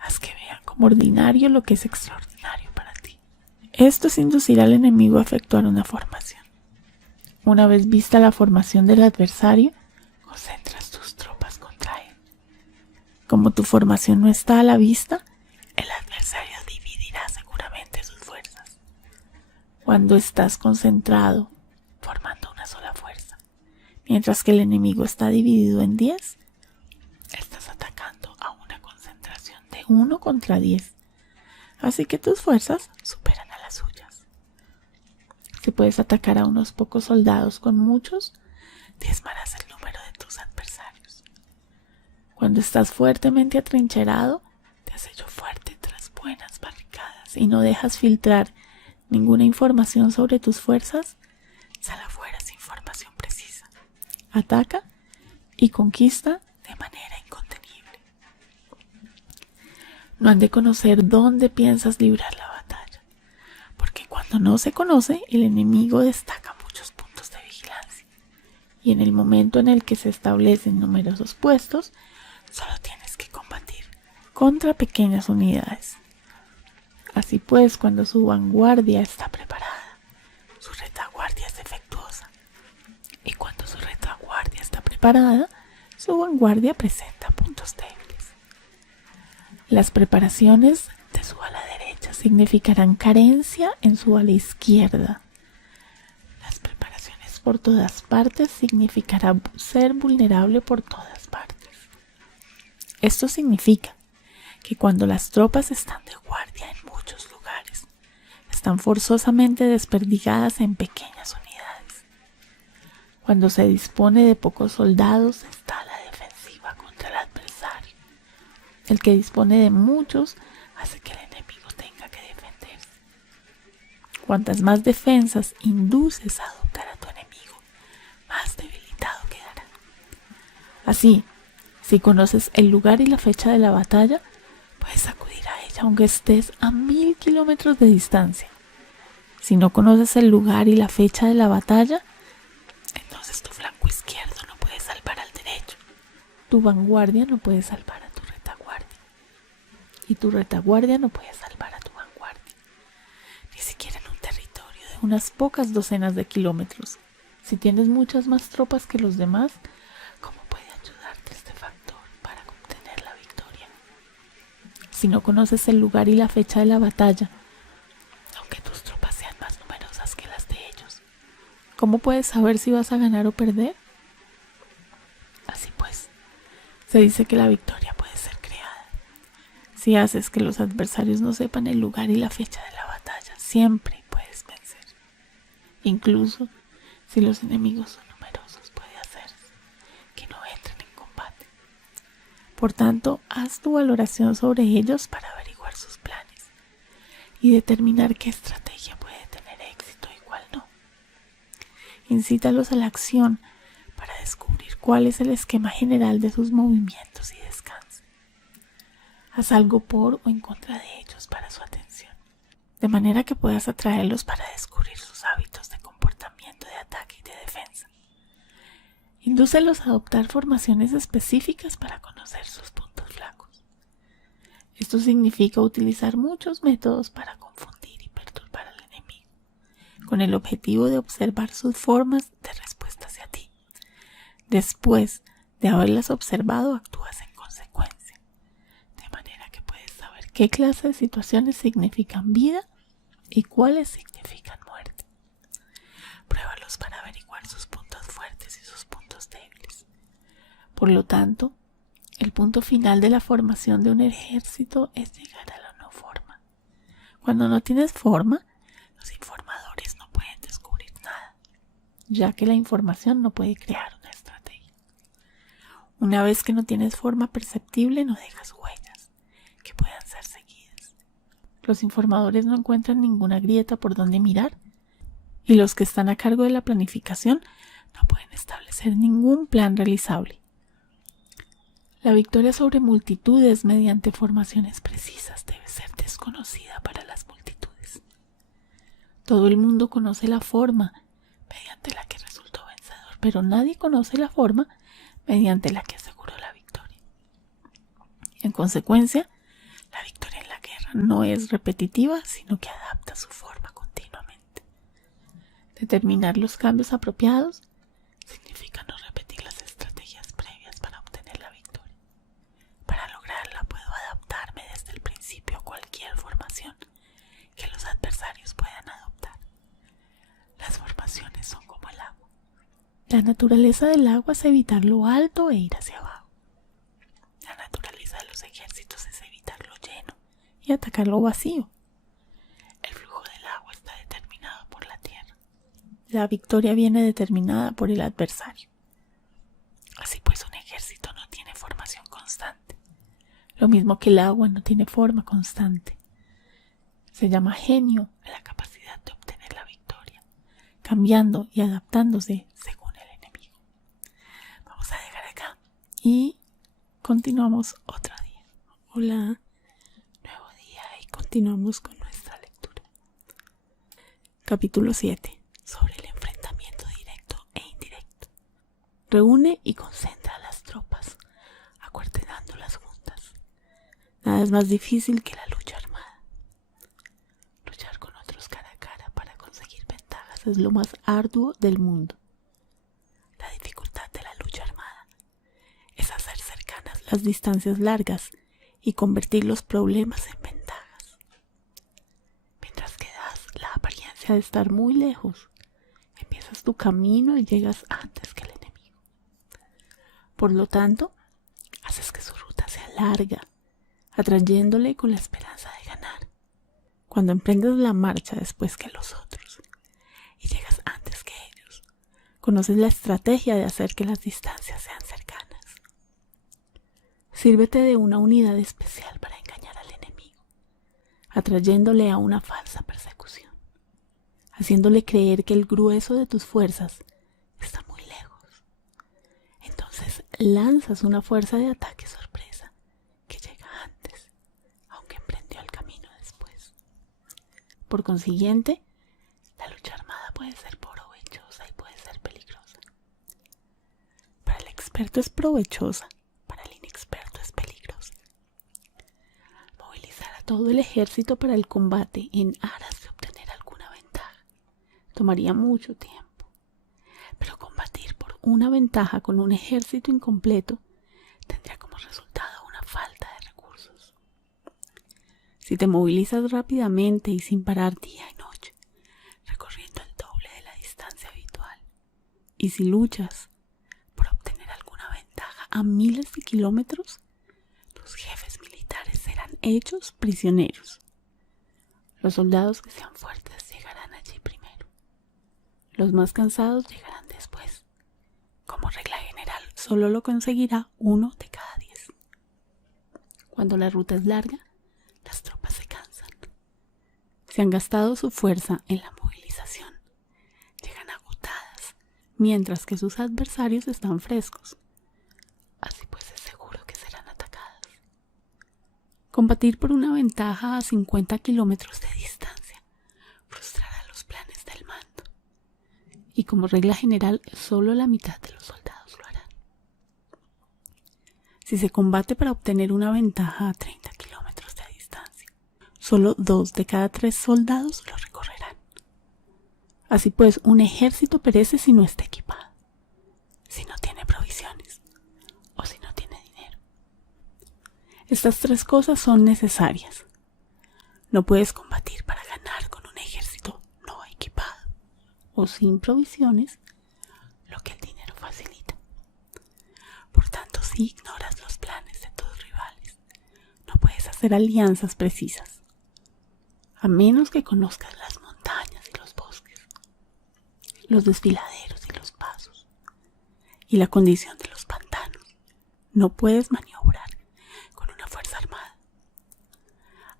Haz que vean como ordinario lo que es extraordinario para ti. Esto es inducir al enemigo a efectuar una formación. Una vez vista la formación del adversario, concentras tus tropas contra él. Como tu formación no está a la vista, el adversario dividirá seguramente sus fuerzas. Cuando estás concentrado, formando una sola fuerza, mientras que el enemigo está dividido en 10, estás atacando a una concentración de 1 contra 10. Así que tus fuerzas superan a las suyas. Si puedes atacar a unos pocos soldados con muchos, diezmarás el número de tus adversarios. Cuando estás fuertemente atrincherado, te has hecho fuerte tras buenas barricadas y no dejas filtrar ninguna información sobre tus fuerzas, sal afuera sin información precisa. Ataca y conquista de manera incontenible. No han de conocer dónde piensas librar la batalla, porque cuando no se conoce, el enemigo destaca muchos puntos de vigilancia, y en el momento en el que se establecen numerosos puestos, solo tienes que combatir contra pequeñas unidades. Así pues, cuando su vanguardia está preparada, su retaguardia es defectuosa. Y cuando su retaguardia está preparada, su vanguardia presenta puntos débiles. Las preparaciones de su ala derecha significarán carencia en su ala izquierda. Las preparaciones por todas partes significarán ser vulnerable por todas partes. Esto significa que cuando las tropas están de guardia en muchos lugares, están forzosamente desperdigadas en pequeñas unidades. Cuando se dispone de pocos soldados, está a la defensiva contra el adversario. El que dispone de muchos hace que el enemigo tenga que defenderse. Cuantas más defensas induces a adoptar a tu enemigo, más debilitado quedará. Así, si conoces el lugar y la fecha de la batalla, puedes acudir a ella aunque estés a 1000 kilómetros de distancia. Si no conoces el lugar y la fecha de la batalla, entonces tu flanco izquierdo no puede salvar al derecho, tu vanguardia no puede salvar a tu retaguardia, y tu retaguardia no puede salvar a tu vanguardia, ni siquiera en un territorio de unas pocas docenas de kilómetros. Si tienes muchas más tropas que los demás, ¿cómo puede ayudarte este factor para obtener la victoria? Si no conoces el lugar y la fecha de la batalla, aunque tus tropas sean más numerosas que las de ellos, ¿cómo puedes saber si vas a ganar o perder? Así pues, se dice que la victoria puede ser creada. Si haces que los adversarios no sepan el lugar y la fecha de la batalla, siempre puedes vencer. Incluso si los enemigos son numerosos, puede hacerse que no entren en combate. Por tanto, haz tu valoración sobre ellos para averiguar sus planes y determinar qué estrategia puede tener éxito y cuál no. Incítalos a la acción para descubrir cuál es el esquema general de sus movimientos y descansa. Haz algo por o en contra de ellos para su atención, de manera que puedas atraerlos para descubrir sus hábitos de comportamiento de ataque y de defensa. Indúcelos a adoptar formaciones específicas para conocer sus puntos flacos. Esto significa utilizar muchos métodos para confundir y perturbar al enemigo, con el objetivo de observar sus formas de respuesta hacia ti. Después de haberlas observado, actúas en consecuencia, de manera que puedes saber qué clase de situaciones significan vida y cuáles significan muerte. Pruébalos para averiguar sus puntos fuertes y sus puntos débiles. Por lo tanto, el punto final de la formación de un ejército es llegar a la no forma. Cuando no tienes forma, los informadores no pueden descubrir nada, ya que la información no puede crear una estrategia. Una vez que no tienes forma perceptible, no dejas huellas que puedan ser seguidas. Los informadores no encuentran ninguna grieta por donde mirar, y los que están a cargo de la planificación no pueden establecer ningún plan realizable. La victoria sobre multitudes mediante formaciones precisas debe ser desconocida para las multitudes. Todo el mundo conoce la forma mediante la que resultó vencedor, pero nadie conoce la forma mediante la que aseguró la victoria. En consecuencia, la victoria en la guerra no es repetitiva, sino que adapta su forma continuamente. Determinar los cambios apropiados significa no repetir las estrategias previas para obtener la victoria. Para lograrla puedo adaptarme desde el principio a cualquier formación que los adversarios puedan adoptar. Las formaciones son como el agua. La naturaleza del agua es evitar lo alto e ir hacia abajo. La naturaleza de los ejércitos es evitar lo lleno y atacar lo vacío. El flujo del agua está determinado por la tierra. La victoria viene determinada por el adversario. Así pues, un ejército no tiene formación constante, lo mismo que el agua no tiene forma constante. Se llama genio a la capacidad de obtener la victoria, cambiando y adaptándose según el enemigo. Vamos a dejar acá y continuamos otro día. Hola, nuevo día y continuamos con nuestra lectura. Capítulo 7. Sobre el enfrentamiento directo e indirecto. Reúne y concentra a las tropas, acuartelándolas juntas. Nada es más difícil que la lucha armada. Luchar con otros cara a cara para conseguir ventajas es lo más arduo del mundo. La dificultad de la lucha armada es hacer cercanas las distancias largas y convertir los problemas en ventajas. Mientras que das la apariencia de estar muy lejos, empiezas tu camino y llegas antes que el enemigo. Por lo tanto, haces que su ruta sea larga, atrayéndole con la esperanza de ganar. Cuando emprendes la marcha después que los otros y llegas antes que ellos, conoces la estrategia de hacer que las distancias sean cercanas. Sírvete de una unidad especial para engañar al enemigo, atrayéndole a una falsa persecución, haciéndole creer que el grueso de tus fuerzas está muy lejos. Entonces lanzas una fuerza de ataque sorpresa que llega antes, aunque emprendió el camino después. Por consiguiente, la lucha armada puede ser provechosa y puede ser peligrosa. Para el experto es provechosa, para el inexperto es peligrosa. Movilizar a todo el ejército para el combate en aras de obtener alguna ventaja tomaría mucho tiempo, pero combatir por una ventaja con un ejército incompleto tendría como resultado una falta de recursos. Si te movilizas rápidamente y sin parar día y noche, recorriendo el doble de la distancia habitual, y si luchas por obtener alguna ventaja a miles de kilómetros, tus jefes militares serán hechos prisioneros. Los soldados que sean fuertes llegarán allí primero. Los más cansados llegarán después. Como regla general, solo lo conseguirá 1 de cada 10. Cuando la ruta es larga, las tropas se cansan. Se han gastado su fuerza en la movilización. Llegan agotadas, mientras que sus adversarios están frescos. Así pues es seguro que serán atacadas. Combatir por una ventaja a 50 kilómetros de distancia frustrará los planes del mando. Y como regla general, solo la mitad de los soldados lo harán. Si se combate para obtener una ventaja a 30 kilómetros de distancia, solo 2 de cada 3 soldados lo recorrerán. Así pues, un ejército perece si no está equipado, si no tiene provisiones o si no tiene dinero. Estas 3 cosas son necesarias. No puedes combatir para ganar con un ejército no equipado o sin provisiones, lo que el dinero facilita. Por tanto, si ignoras los planes de tus rivales, no puedes hacer alianzas precisas, a menos que conozcas las montañas y los bosques, los desfiladeros y los pasos, y la condición de los pantanos. No puedes maniobrar con una fuerza armada,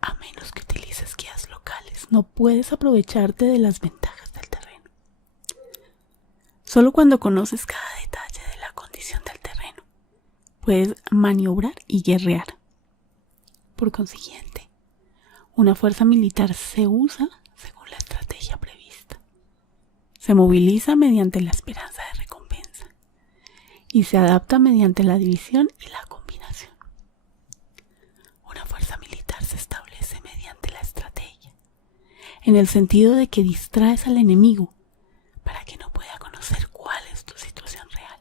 a menos que utilices guías locales. No puedes aprovecharte de las ventajas del terreno. Solo cuando conoces cada detalle de la condición del terreno, puedes maniobrar y guerrear. Por consiguiente, una fuerza militar se usa según la estrategia prevista. Se moviliza mediante la esperanza de recompensa y se adapta mediante la división y la combinación. Una fuerza militar se establece mediante la estrategia, en el sentido de que distraes al enemigo para que no pueda conocer cuál es tu situación real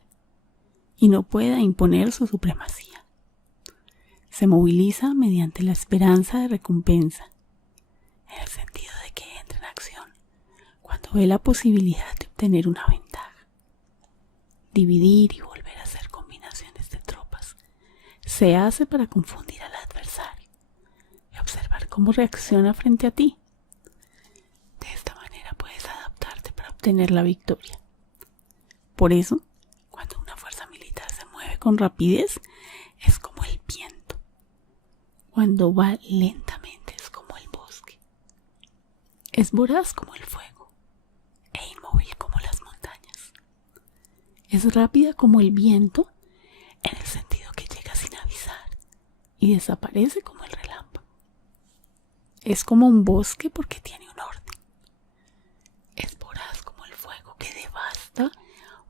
y no pueda imponer su supremacía. Se moviliza mediante la esperanza de recompensa, en el sentido de que entra en acción cuando ve la posibilidad de obtener una ventaja. Dividir y volver a hacer combinaciones de tropas se hace para confundir al adversario y observar cómo reacciona frente a ti. De esta manera puedes adaptarte para obtener la victoria. Por eso, cuando una fuerza militar se mueve con rapidez, es como el viento. Cuando va lentamente es como el bosque. Es voraz como el fuego e inmóvil como las montañas. Es rápida como el viento en el sentido que llega sin avisar y desaparece como el relámpago. Es como un bosque porque tiene un orden. Es voraz como el fuego que devasta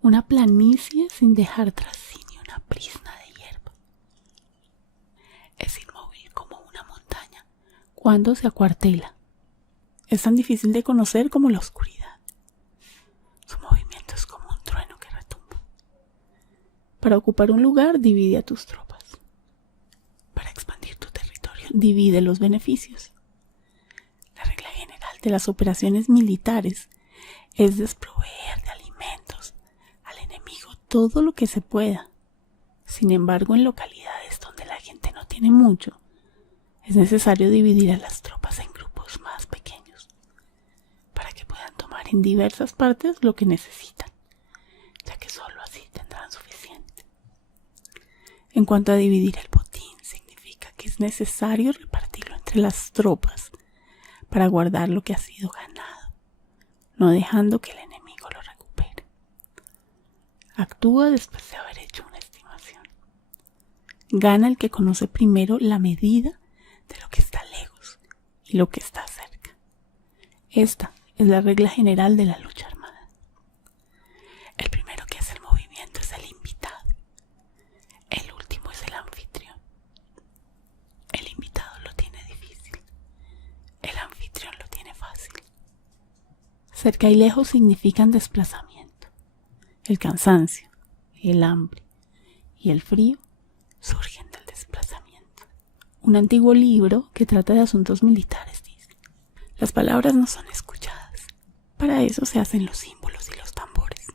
una planicie sin dejar tras sí ni una brizna de hierba. Es inmóvil como una montaña cuando se acuartela. Es tan difícil de conocer como la oscuridad. Su movimiento es como un trueno que retumba. Para ocupar un lugar, divide a tus tropas. Para expandir tu territorio, divide los beneficios. La regla general de las operaciones militares es desproveer de alimentos al enemigo todo lo que se pueda. Sin embargo, en localidades donde la gente no tiene mucho, es necesario dividir a las tropas en grupos más pequeños para que puedan tomar en diversas partes lo que necesitan, ya que solo así tendrán suficiente. En cuanto a dividir el botín, significa que es necesario repartirlo entre las tropas para guardar lo que ha sido ganado, no dejando que el enemigo lo recupere. Actúa después de haber hecho una estimación. Gana el que conoce primero la medida de lo que está lejos y lo que está cerca. Esta es la regla general de la lucha armada. El primero que hace el movimiento es el invitado. El último es el anfitrión. El invitado lo tiene difícil. El anfitrión lo tiene fácil. Cerca y lejos significan desplazamiento. El cansancio, el hambre y el frío surgen del desplazamiento. Un antiguo libro que trata de asuntos militares dice: las palabras no son escuchadas. Para eso se hacen los símbolos y los tambores.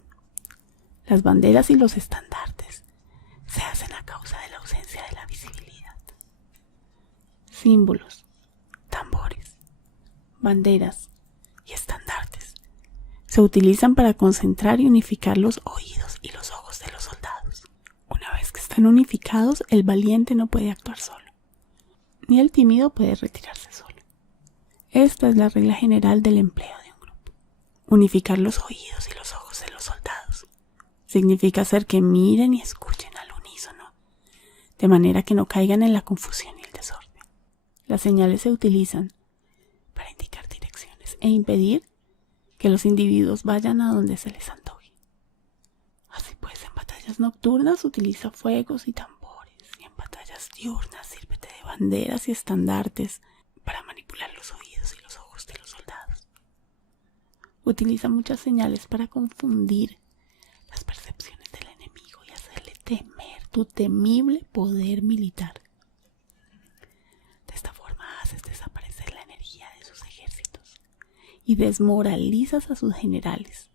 Las banderas y los estandartes se hacen a causa de la ausencia de la visibilidad. Símbolos, tambores, banderas y estandartes se utilizan para concentrar y unificar los oídos y los ojos de los soldados. Una vez que están unificados, el valiente no puede actuar solo. ni el tímido puede retirarse solo. Esta es la regla general del empleo de un grupo. Unificar los oídos y los ojos de los soldados significa hacer que miren y escuchen al unísono, de manera que no caigan en la confusión y el desorden. Las señales se utilizan para indicar direcciones e impedir que los individuos vayan a donde se les antoje. Así pues, en batallas nocturnas utiliza fuegos y tambores, y en batallas diurnas sírvete de banderas y estandartes para manipular los oídos y los ojos de los soldados. Utiliza muchas señales para confundir las percepciones del enemigo y hacerle temer tu temible poder militar. De esta forma haces desaparecer la energía de sus ejércitos y desmoralizas a sus generales.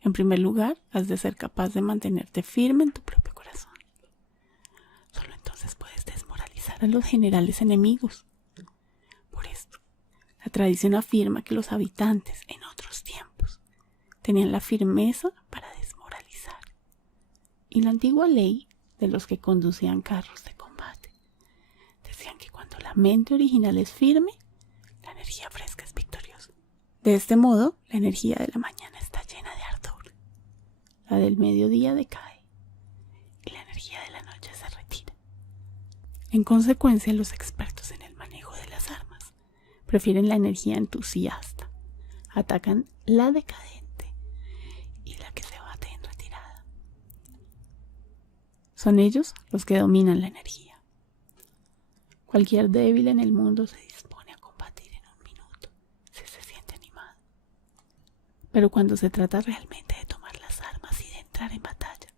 En primer lugar, has de ser capaz de mantenerte firme en tu propio corazón. Solo entonces puedes desmoralizar a los generales enemigos. Por esto, la tradición afirma que los habitantes en otros tiempos tenían la firmeza para desmoralizar, y la antigua ley de los que conducían carros de combate decían que cuando la mente original es firme, la energía fresca es victoriosa. De este modo, la energía de la mañana está llena de ardor, la del mediodía decae y la energía de la noche se retira. En consecuencia, los expertos en el manejo de las armas prefieren la energía entusiasta, atacan la decadente y la que se bate en retirada. Son ellos los que dominan la energía. Cualquier débil en el mundo se dispone a combatir en un minuto si se siente animado. Pero cuando se trata realmente de tomar las armas y de entrar en batalla,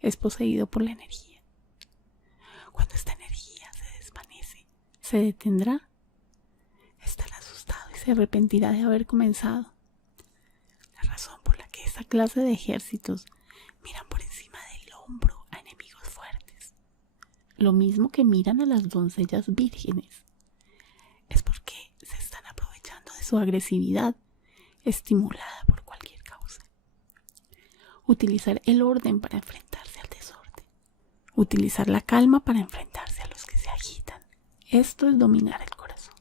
es poseído por la energía. Cuando esta energía se desvanece, se detendrá, estará asustado y se arrepentirá de haber comenzado. La razón por la que esa clase de ejércitos miran por encima del hombro a enemigos fuertes, lo mismo que miran a las doncellas vírgenes, es porque se están aprovechando de su agresividad, estimulada por cualquier causa. Utilizar el orden para enfrentarse al desorden. Utilizar la calma para enfrentarse a los que se agitan. Esto es dominar el corazón.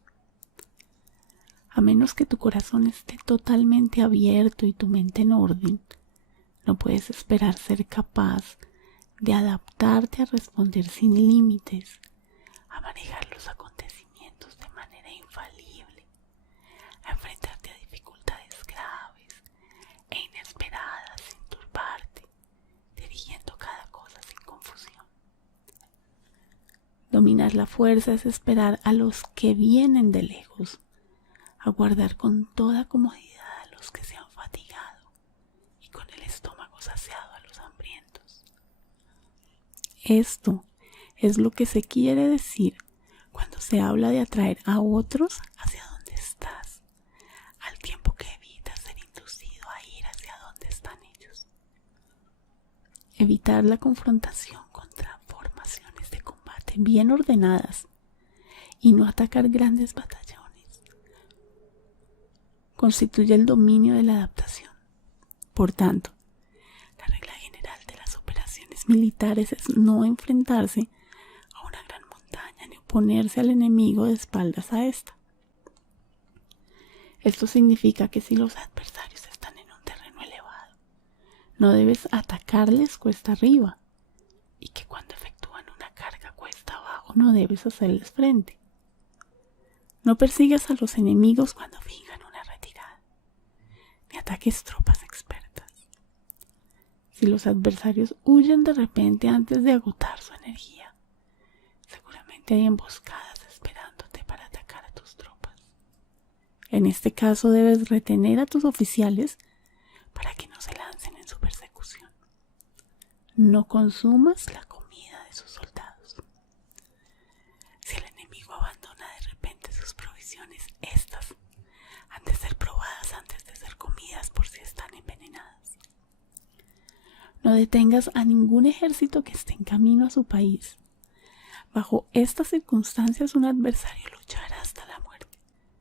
A menos que tu corazón esté totalmente abierto y tu mente en orden, no puedes esperar ser capaz de adaptarte a responder sin límites, a manejar los acontecimientos de manera infalible, a enfrentarte a dificultades graves e inesperadas sin turbarte, dirigiendo cada cosa sin confusión. Dominar la fuerza es esperar a los que vienen de lejos, aguardar con toda comodidad a los que se han fatigado y con el estómago saciado a los hambrientos. Esto es lo que se quiere decir cuando se habla de atraer a otros hacia donde estás, al tiempo que evitas ser inducido a ir hacia donde están ellos. Evitar la confrontación contra formaciones de combate bien ordenadas y no atacar grandes batallones constituye el dominio de la adaptación. Por tanto, la regla general de las operaciones militares es no enfrentarse a una gran montaña ni oponerse al enemigo de espaldas a esta. Esto significa que si los adversarios están en un terreno elevado, no debes atacarles cuesta arriba, y que cuando efectúan una carga cuesta abajo no debes hacerles frente. No persigas a los enemigos cuando finjan una retirada, ni ataques tropas expertas. Si los adversarios huyen de repente antes de agotar su energía, seguramente hay emboscadas esperándote para atacar a tus tropas. En este caso debes retener a tus oficiales para que no se lancen en su persecución. No consumas la comida de sus soldados. Si el enemigo abandona de repente sus provisiones, estas han de ser probadas antes de ser comidas por si están envenenadas. No detengas a ningún ejército que esté en camino a su país. Bajo estas circunstancias, un adversario luchará hasta la muerte.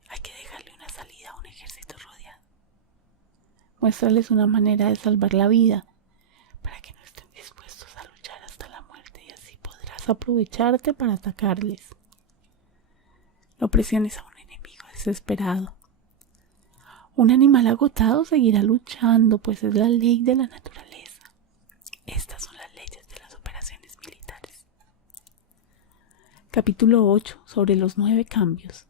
Hay que dejarle una salida a un ejército rodeado. Muéstrales una manera de salvar la vida para que no estén dispuestos a luchar hasta la muerte, y así podrás aprovecharte para atacarles. No presiones a un enemigo desesperado. Un animal agotado seguirá luchando, pues es la ley de la naturaleza. Estas son las leyes de las operaciones militares. Capítulo 8. Sobre los 9 cambios.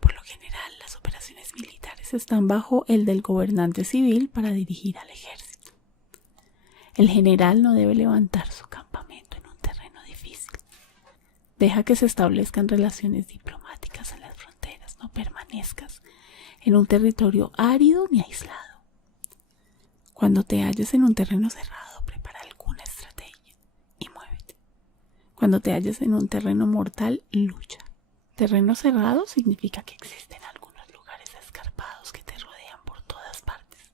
Por lo general, las operaciones militares están bajo el del gobernante civil para dirigir al ejército. El general no debe levantar su campamento en un terreno difícil. Deja que se establezcan relaciones diplomáticas en las fronteras. No permanezcas en un territorio árido ni aislado. Cuando te halles en un terreno cerrado, prepara alguna estrategia y muévete. Cuando te halles en un terreno mortal, lucha. Terreno cerrado significa que existen algunos lugares escarpados que te rodean por todas partes.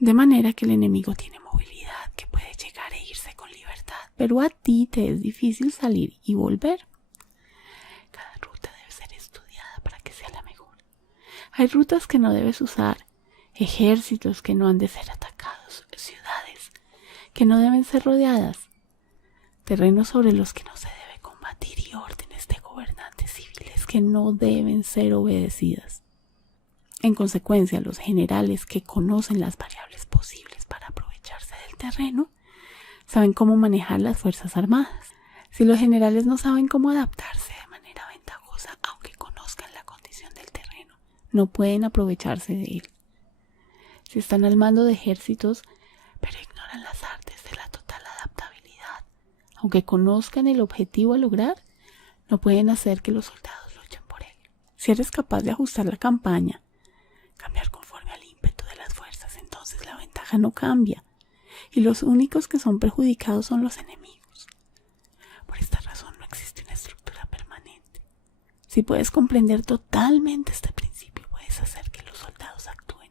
De manera que el enemigo tiene movilidad, que puede llegar e irse con libertad, pero a ti te es difícil salir y volver. Cada ruta debe ser estudiada para que sea la mejor. Hay rutas que no debes usar, ejércitos que no han de ser atacados, ciudades que no deben ser rodeadas, terrenos sobre los que no se debe combatir y órdenes de gobernantes civiles que no deben ser obedecidas. En consecuencia, los generales que conocen las variables posibles para aprovecharse del terreno saben cómo manejar las fuerzas armadas. Si los generales no saben cómo adaptarse de manera ventajosa, aunque conozcan la condición del terreno, no pueden aprovecharse de él. Si están al mando de ejércitos, pero ignoran las artes de la total adaptabilidad, aunque conozcan el objetivo a lograr, no pueden hacer que los soldados luchen por él. Si eres capaz de ajustar la campaña, cambiar conforme al ímpetu de las fuerzas, entonces la ventaja no cambia, y los únicos que son perjudicados son los enemigos. Por esta razón no existe una estructura permanente. Si puedes comprender totalmente este principio, puedes hacer que los soldados actúen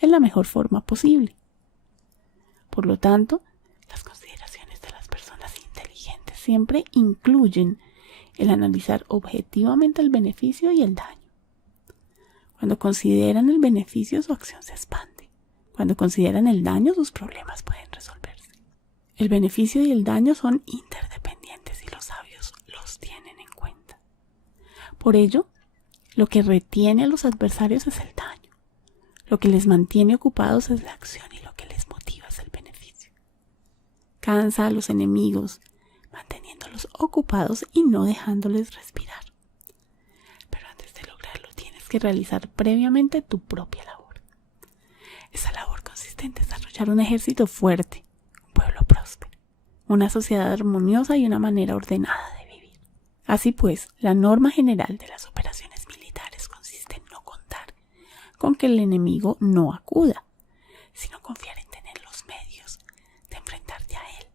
en la mejor forma posible. Por lo tanto, las consideraciones de las personas inteligentes siempre incluyen el analizar objetivamente el beneficio y el daño. Cuando consideran el beneficio, su acción se expande. Cuando consideran el daño, sus problemas pueden resolverse. El beneficio y el daño son interdependientes y los sabios los tienen en cuenta. Por ello, lo que retiene a los adversarios es el daño. Lo que les mantiene ocupados es la acción y lo que les motiva es el beneficio. Cansa a los enemigos, manteniéndolos ocupados y no dejándoles respirar. Pero antes de lograrlo tienes que realizar previamente tu propia labor. Esa labor consiste en desarrollar un ejército fuerte, un pueblo próspero, una sociedad armoniosa y una manera ordenada de vivir. Así pues, la norma general de las operaciones militares consiste en no contar con que el enemigo no acuda, sino confiar en tener los medios de enfrentarte a él.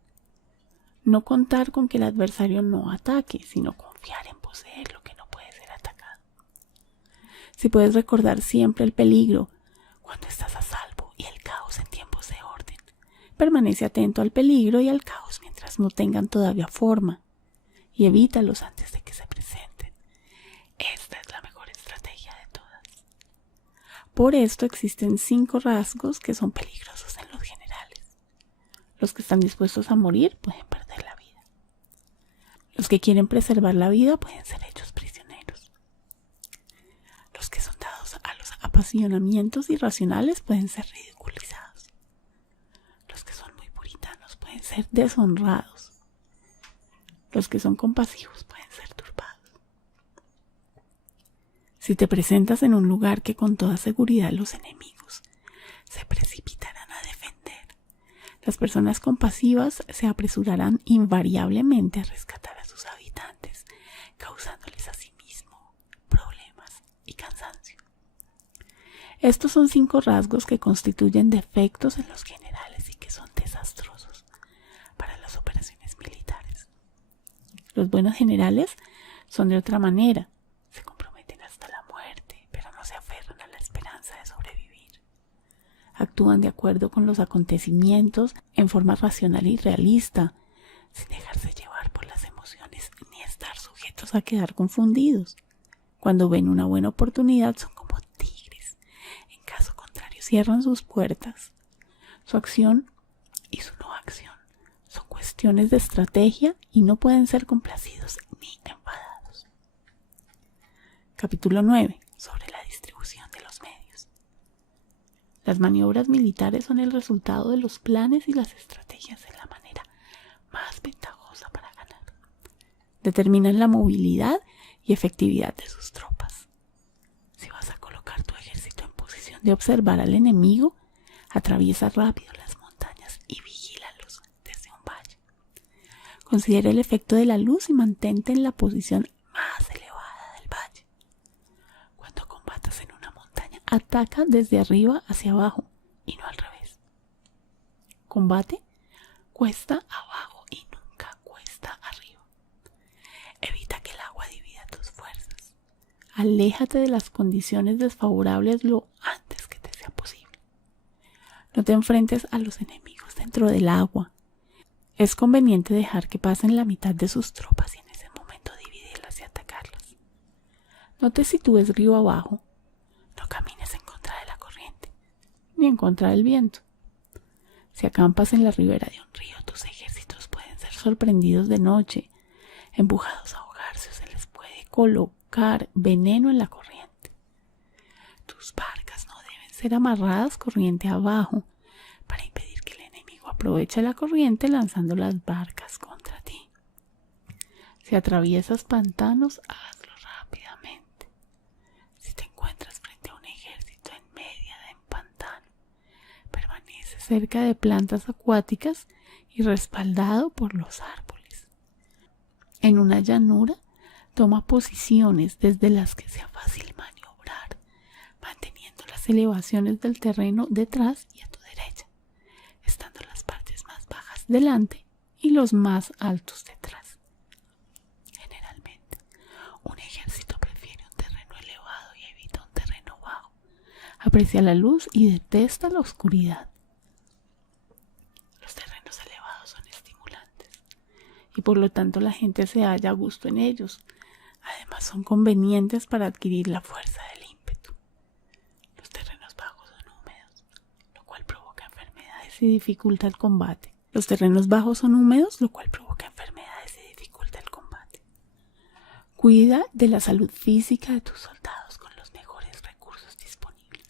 No contar con que el adversario no ataque, sino confiar en poseer lo que no puede ser atacado. Si puedes recordar siempre el peligro cuando estás a salvo y el caos en tiempos de orden, permanece atento al peligro y al caos mientras no tengan todavía forma y evítalos antes de que se presenten. Esta es la mejor estrategia de todas. Por esto existen 5 rasgos que son peligrosos en los generales. Los que están dispuestos a morir pueden perder la vida. Los que quieren preservar la vida pueden ser hechos prisioneros. Los que son dados a los apasionamientos irracionales pueden ser ridiculizados. Los que son muy puritanos pueden ser deshonrados. Los que son compasivos pueden ser turbados. Si te presentas en un lugar que con toda seguridad los enemigos se precipitarán a defender, las personas compasivas se apresurarán invariablemente a rescatar a sus habitantes, causándoles a sí mismo problemas y cansancio. Estos son 5 rasgos que constituyen defectos en los generales y que son desastrosos para las operaciones militares. Los buenos generales son de otra manera. Se comprometen hasta la muerte, pero no se aferran a la esperanza de sobrevivir. Actúan de acuerdo con los acontecimientos en forma racional y realista, sin dejarse llevar por las emociones ni estar sujetos a quedar confundidos. Cuando ven una buena oportunidad son como tigres. En caso contrario, cierran sus puertas. Su acción y su no acción son cuestiones de estrategia y no pueden ser complacidos ni enfadados. Capítulo 9. Sobre la distribución de los medios. Las maniobras militares son el resultado de los planes y las estrategias de la manera más ventajosa para ganar. Determinan la movilidad y efectividad de sus tropas. Si vas a colocar tu ejército en posición de observar al enemigo, atraviesa rápido las montañas y vigílalos desde un valle. Considera el efecto de la luz y mantente en la posición más elevada del valle. Cuando combatas en una montaña, ataca desde arriba hacia abajo y no al revés. Combate cuesta abajo y nunca cuesta arriba. Evita que el agua divida tus fuerzas. Aléjate de las condiciones desfavorables lo antes que te sea posible. No te enfrentes a los enemigos dentro del agua. Es conveniente dejar que pasen la mitad de sus tropas y en ese momento dividirlas y atacarlas. No te sitúes río abajo. No camines en contra de la corriente, ni en contra del viento. Si acampas en la ribera de un río, tus ejércitos pueden ser sorprendidos de noche, empujados a ahogarse o se les puede colocar veneno en la corriente. Tus barcas no deben ser amarradas corriente abajo para impedir que el enemigo aproveche la corriente lanzando las barcas contra ti. Si atraviesas pantanos, hazlo rápidamente. Si te encuentras frente a un ejército en medio de un pantano, permanece cerca de plantas acuáticas y respaldado por los árboles. En una llanura, toma posiciones desde las que sea fácil maniobrar, manteniendo las elevaciones del terreno detrás y a tu derecha, estando las partes más bajas delante y los más altos detrás. Generalmente, un ejército prefiere un terreno elevado y evita un terreno bajo. Aprecia la luz y detesta la oscuridad. Los terrenos elevados son estimulantes y por lo tanto la gente se halla a gusto en ellos. Además son convenientes para adquirir la fuerza del ímpetu. Los terrenos bajos son húmedos, lo cual provoca enfermedades y dificulta el combate. Los terrenos bajos son húmedos, lo cual provoca enfermedades y dificulta el combate. Cuida de la salud física de tus soldados con los mejores recursos disponibles.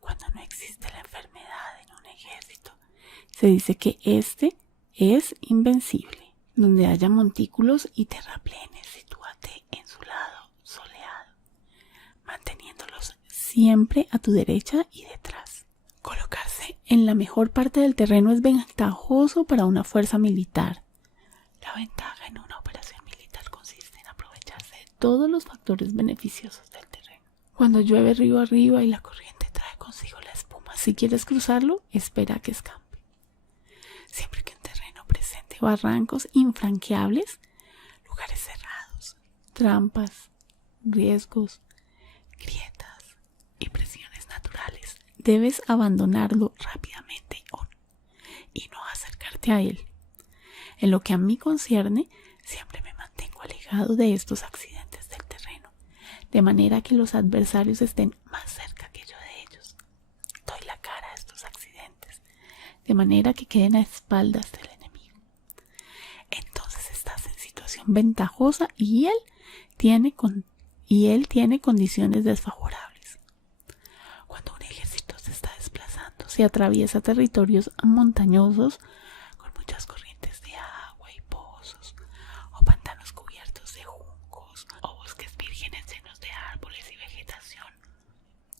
Cuando no existe la enfermedad en un ejército, se dice que éste es invencible. Donde haya montículos y terraplenes, sitúate en su lado soleado, manteniéndolos siempre a tu derecha y detrás. Colocarse en la mejor parte del terreno es ventajoso para una fuerza militar. La ventaja en una operación militar consiste en aprovecharse de todos los factores beneficiosos del terreno. Cuando llueve río arriba y la corriente trae consigo la espuma, si quieres cruzarlo, espera a que escampe. Siempre que un terreno presente barrancos infranqueables, lugares cerrados, trampas, riesgos, grietas y presiones naturales, debes abandonarlo rápidamente y no acercarte a él. En lo que a mí concierne, siempre me mantengo alejado de estos accidentes del terreno, de manera que los adversarios estén más cerca que yo de ellos. Doy la cara a estos accidentes, de manera que queden a espaldas del enemigo. Entonces estás en situación ventajosa y él tiene condiciones desfavorables. Cuando un ejército se está desplazando, se atraviesa territorios montañosos con muchas corrientes de agua y pozos, o pantanos cubiertos de juncos, o bosques vírgenes llenos de árboles y vegetación.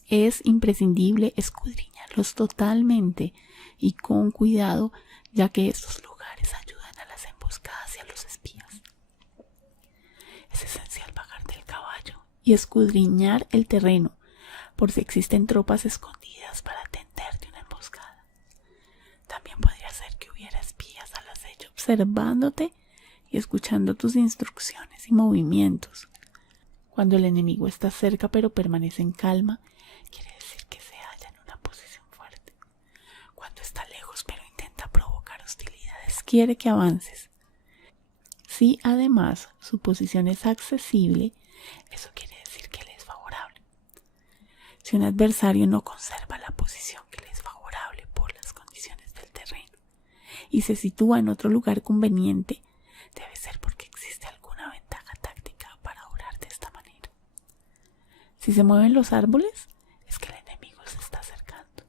Es imprescindible escudriñarlos totalmente y con cuidado, ya que estos lugares ayudan a las emboscadas y a los espías. Es esencial bajar del caballo y escudriñar el terreno por si existen tropas escondidas para tenderte una emboscada. También podría ser que hubiera espías al acecho observándote y escuchando tus instrucciones y movimientos. Cuando el enemigo está cerca pero permanece en calma, quiere decir que se halla en una posición fuerte. Cuando está lejos pero intenta provocar hostilidades, quiere que avances. Si además su posición es accesible, eso quiere decir que le es favorable. Si un adversario no conserva la posición que le es favorable por las condiciones del terreno y se sitúa en otro lugar conveniente, debe ser porque existe alguna ventaja táctica para obrar de esta manera. Si se mueven los árboles, es que el enemigo se está acercando.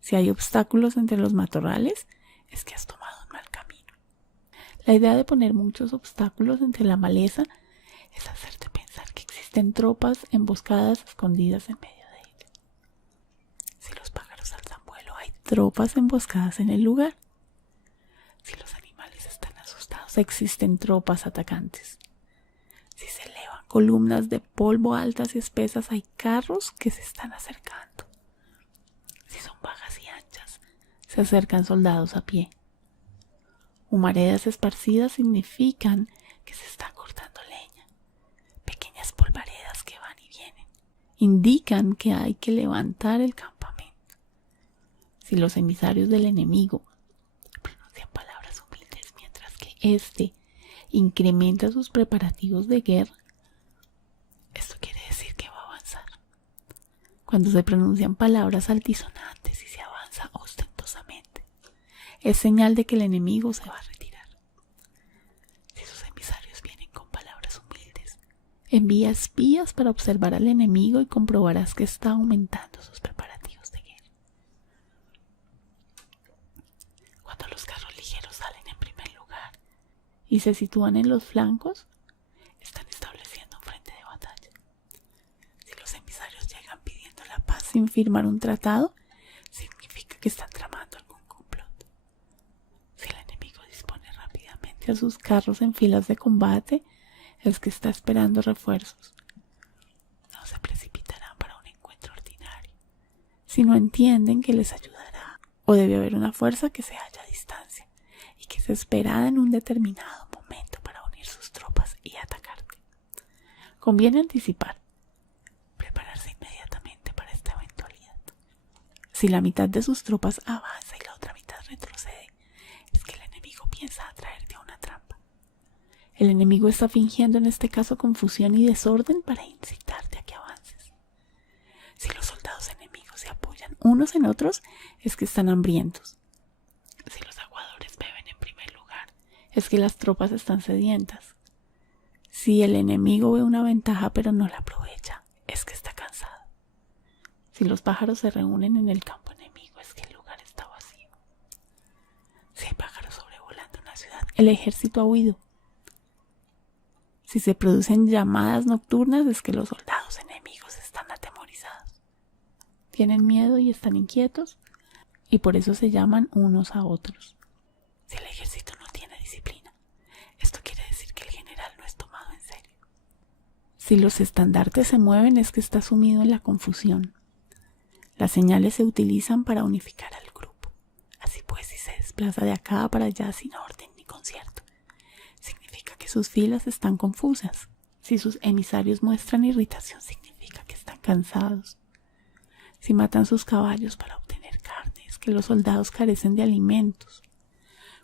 Si hay obstáculos entre los matorrales, es que has tomado un mal camino. La idea de poner muchos obstáculos entre la maleza es hacerte pensar que existen tropas emboscadas escondidas en medio de ella. Si los pájaros alzan vuelo, hay tropas emboscadas en el lugar. Si los animales están asustados, existen tropas atacantes. Si se elevan columnas de polvo altas y espesas, hay carros que se están acercando. Si son bajas y anchas, se acercan soldados a pie. Humaredas esparcidas significan que se está cortando leña. Pequeñas polvaredas que van y vienen indican que hay que levantar el campamento. Si los emisarios del enemigo pronuncian palabras humildes mientras que éste incrementa sus preparativos de guerra, esto quiere decir que va a avanzar. Cuando se pronuncian palabras altisonantes y se avanza ostentosamente, es señal de que el enemigo se va a retirar. Si sus emisarios vienen con palabras humildes, envía espías para observar al enemigo y comprobarás que está aumentando sus preparativos de guerra. Cuando los carros ligeros salen en primer lugar y se sitúan en los flancos, están estableciendo un frente de batalla. Si los emisarios llegan pidiendo la paz sin firmar un tratado, significa que están tramando algún complot. Si el enemigo dispone rápidamente a sus carros en filas de combate, es que está esperando refuerzos. No se precipitarán para un encuentro ordinario, sino entienden que les ayudará, o debe haber una fuerza que se halla a distancia y que es esperada en un determinado momento para unir sus tropas y atacarte. Conviene anticipar, prepararse inmediatamente para esta eventualidad. Si la mitad de sus tropas avanza y la otra mitad retrocede, es que el enemigo piensa atraerte a una trampa. El enemigo está fingiendo en este caso confusión y desorden para incitarte a que avances. Si los soldados enemigos se apoyan unos en otros, es que están hambrientos. Si los aguadores beben en primer lugar, es que las tropas están sedientas. Si el enemigo ve una ventaja pero no la aprovecha, es que está cansado. Si los pájaros se reúnen en el campo enemigo, es que el lugar está vacío. Si hay pájaros sobrevolando una ciudad, el ejército ha huido. Si se producen llamadas nocturnas, es que los soldados enemigos están atemorizados. Tienen miedo y están inquietos, y por eso se llaman unos a otros. Si el ejército no tiene disciplina, esto quiere decir que el general no es tomado en serio. Si los estandartes se mueven, es que está sumido en la confusión. Las señales se utilizan para unificar al grupo. Así pues, si se desplaza de acá para allá sin orden ni concierto, significa que sus filas están confusas. Si sus emisarios muestran irritación, significa que están cansados. Si matan sus caballos para obtener carne, es que los soldados carecen de alimentos.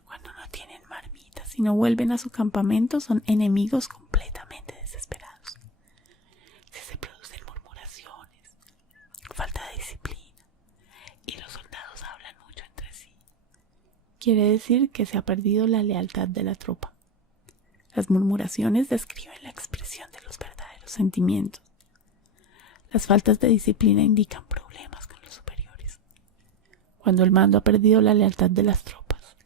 Cuando no tienen marmitas y no vuelven a su campamento, son enemigos completamente desesperados. Si se producen murmuraciones, falta de disciplina y los soldados hablan mucho entre sí, quiere decir que se ha perdido la lealtad de la tropa. Las murmuraciones describen la expresión de los verdaderos sentimientos. Las faltas de disciplina indican problemas con los superiores. Cuando el mando ha perdido la lealtad de las tropas,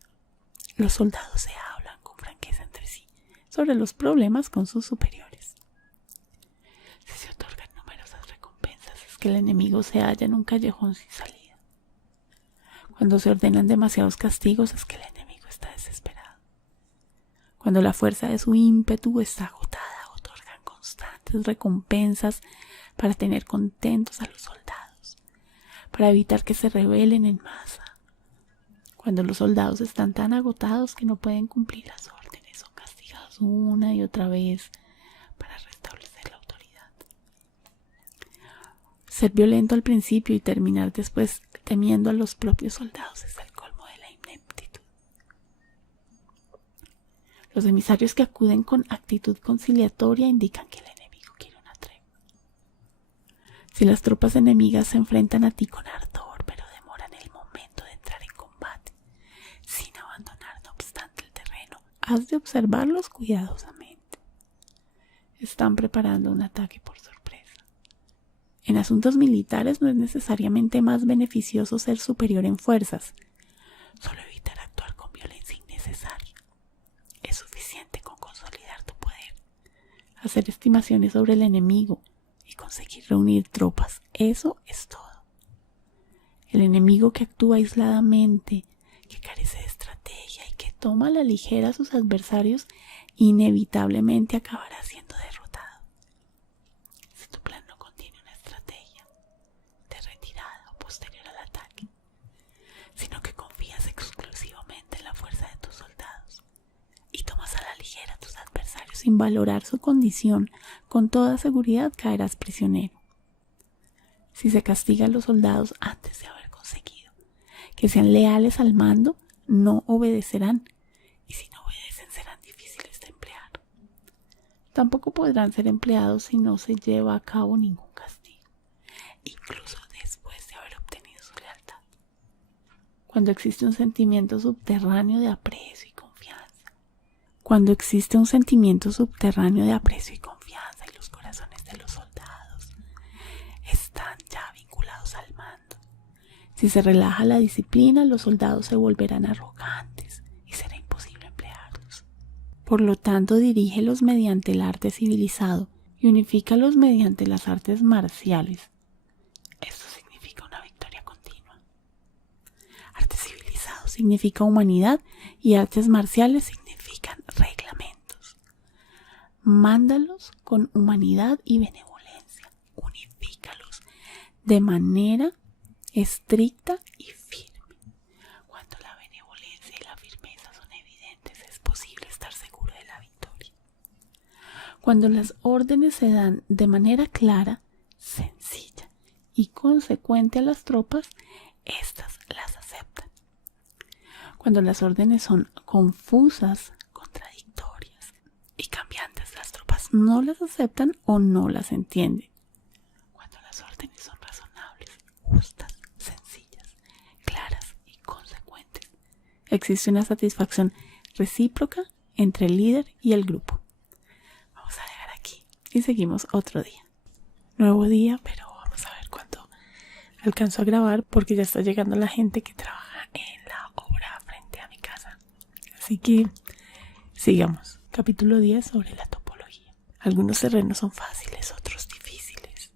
los soldados se hablan con franqueza entre sí sobre los problemas con sus superiores. Si se otorgan numerosas recompensas, es que el enemigo se halla en un callejón sin salida. Cuando se ordenan demasiados castigos, es que el enemigo está desesperado. Cuando la fuerza de su ímpetu está agotada, otorgan constantes recompensas para tener contentos a los soldados, para evitar que se rebelen en masa. Cuando los soldados están tan agotados que no pueden cumplir las órdenes, son castigados una y otra vez para restablecer la autoridad. Ser violento al principio y terminar después temiendo a los propios soldados es el colmo de la ineptitud. Los emisarios que acuden con actitud conciliatoria indican que el enemigo quiere una tregua. Si las tropas enemigas se enfrentan a ti con ardor, pero demoran el momento de entrar en combate, sin abandonar no obstante el terreno, has de observarlos cuidadosamente. Están preparando un ataque por sorpresa. En asuntos militares no es necesariamente más beneficioso ser superior en fuerzas. Solo evitar actuar con violencia innecesaria. Es suficiente con consolidar tu poder, hacer estimaciones sobre el enemigo y conseguir reunir tropas. Eso es todo. El enemigo que actúa aisladamente, que carece de estrategia y que toma a la ligera a sus adversarios, inevitablemente acabará siendo derrotado. Si tu plan no contiene una estrategia de retirada o posterior al ataque, sino que confías exclusivamente en la fuerza de tus soldados y tomas a la ligera a tus adversarios sin valorar su condición, con toda seguridad caerás prisionero. Si se castiga a los soldados antes de haber conseguido que sean leales al mando, no obedecerán, y si no obedecen serán difíciles de emplear. Tampoco podrán ser empleados si no se lleva a cabo ningún castigo, incluso después de haber obtenido su lealtad. Cuando existe un sentimiento subterráneo de aprecio y confianza, y los corazones de los soldados están ya vinculados al mando. Si se relaja la disciplina, los soldados se volverán arrogantes y será imposible emplearlos. Por lo tanto, dirígelos mediante el arte civilizado y unifícalos mediante las artes marciales. Esto significa una victoria continua. Arte civilizado significa humanidad y artes marciales significan reglamentos. Mándalos con humanidad y benevolencia. Unifícalos de manera estricta y firme. Cuando la benevolencia y la firmeza son evidentes, es posible estar seguro de la victoria. Cuando las órdenes se dan de manera clara, sencilla y consecuente a las tropas, éstas las aceptan. Cuando las órdenes son confusas, contradictorias y cambiantes, las tropas no las aceptan o no las entienden. Cuando las órdenes son razonables, justas, sencillas, claras y consecuentes, existe una satisfacción recíproca entre el líder y el grupo. Vamos a dejar aquí y seguimos otro día. Nuevo día, pero vamos a ver cuánto alcanzo a grabar porque ya está llegando la gente que trabaja en la obra frente a mi casa. Así que sigamos. Capítulo 10 sobre la topología. Algunos terrenos son fáciles, otros difíciles.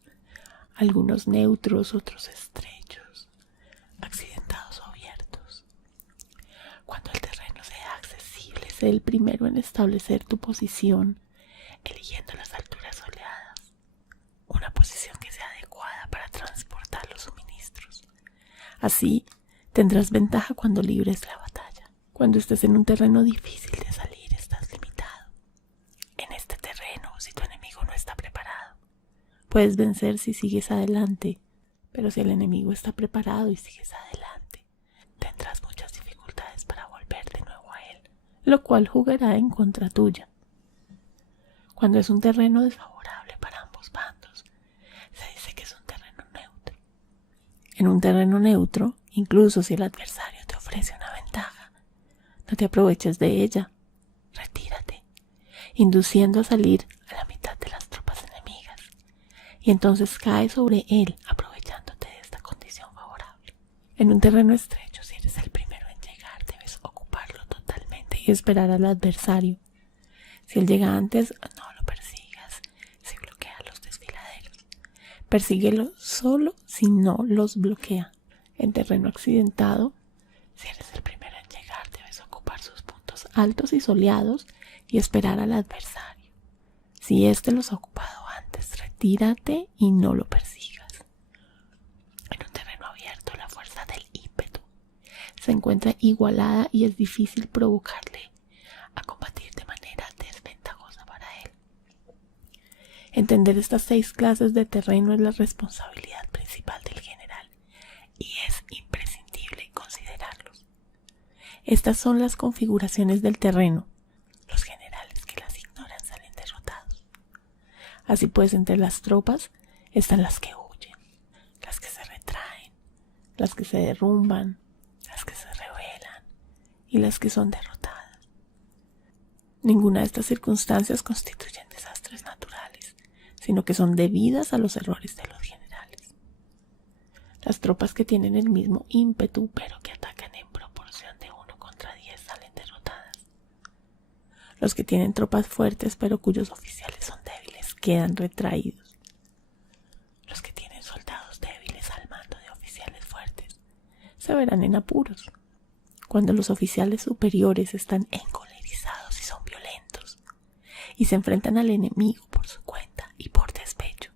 Algunos neutros, otros estrechos, accidentados o abiertos. Cuando el terreno sea accesible, sé el primero en establecer tu posición, eligiendo las alturas soleadas, una posición que sea adecuada para transportar los suministros. Así, tendrás ventaja cuando libres la batalla. Cuando estés en un terreno difícil de salir, estás limitado. En este terreno, si tu enemigo no está preparado, puedes vencer si sigues adelante, pero si el enemigo está preparado y sigues adelante, tendrás muchas dificultades para volver de nuevo a él, lo cual jugará en contra tuya. Cuando es un terreno desfavorable para ambos bandos, se dice que es un terreno neutro. En un terreno neutro, incluso si el adversario te ofrece una ventaja, no te aproveches de ella. Retírate, induciendo a salir a la mitad de las tropas enemigas, y entonces cae sobre él, aprovechándote de esta condición favorable. En un terreno estrecho, si eres el primero en llegar, debes ocuparlo totalmente y esperar al adversario. Si él llega antes, no lo persigas. Si bloquea los desfiladeros, persíguelo solo si no los bloquea. En terreno accidentado, si eres el primero en llegar, debes ocupar sus puntos altos y soleados y esperar al adversario. Si éste los ha ocupado antes, retírate y no lo persigas. En un terreno abierto, la fuerza del ímpetu se encuentra igualada y es difícil provocarle a combatir de manera desventajosa para él. Entender estas 6 clases de terreno es la responsabilidad principal del general y es imprescindible considerarlos. Estas son las configuraciones del terreno. Los generales que las ignoran salen derrotados. Así pues, entre las tropas están las que huyen, las que se retraen, las que se derrumban, las que se rebelan y las que son derrotadas. Ninguna de estas circunstancias constituyen desastres naturales, sino que son debidas a los errores de los generales. Las tropas que tienen el mismo ímpetu pero que atacan en proporción de 1 contra 10 salen derrotadas. Los que tienen tropas fuertes pero cuyos oficiales son débiles quedan retraídos. Los que tienen soldados débiles al mando de oficiales fuertes se verán en apuros. Cuando los oficiales superiores están encolerizados y son violentos y se enfrentan al enemigo por su cuenta y por despecho,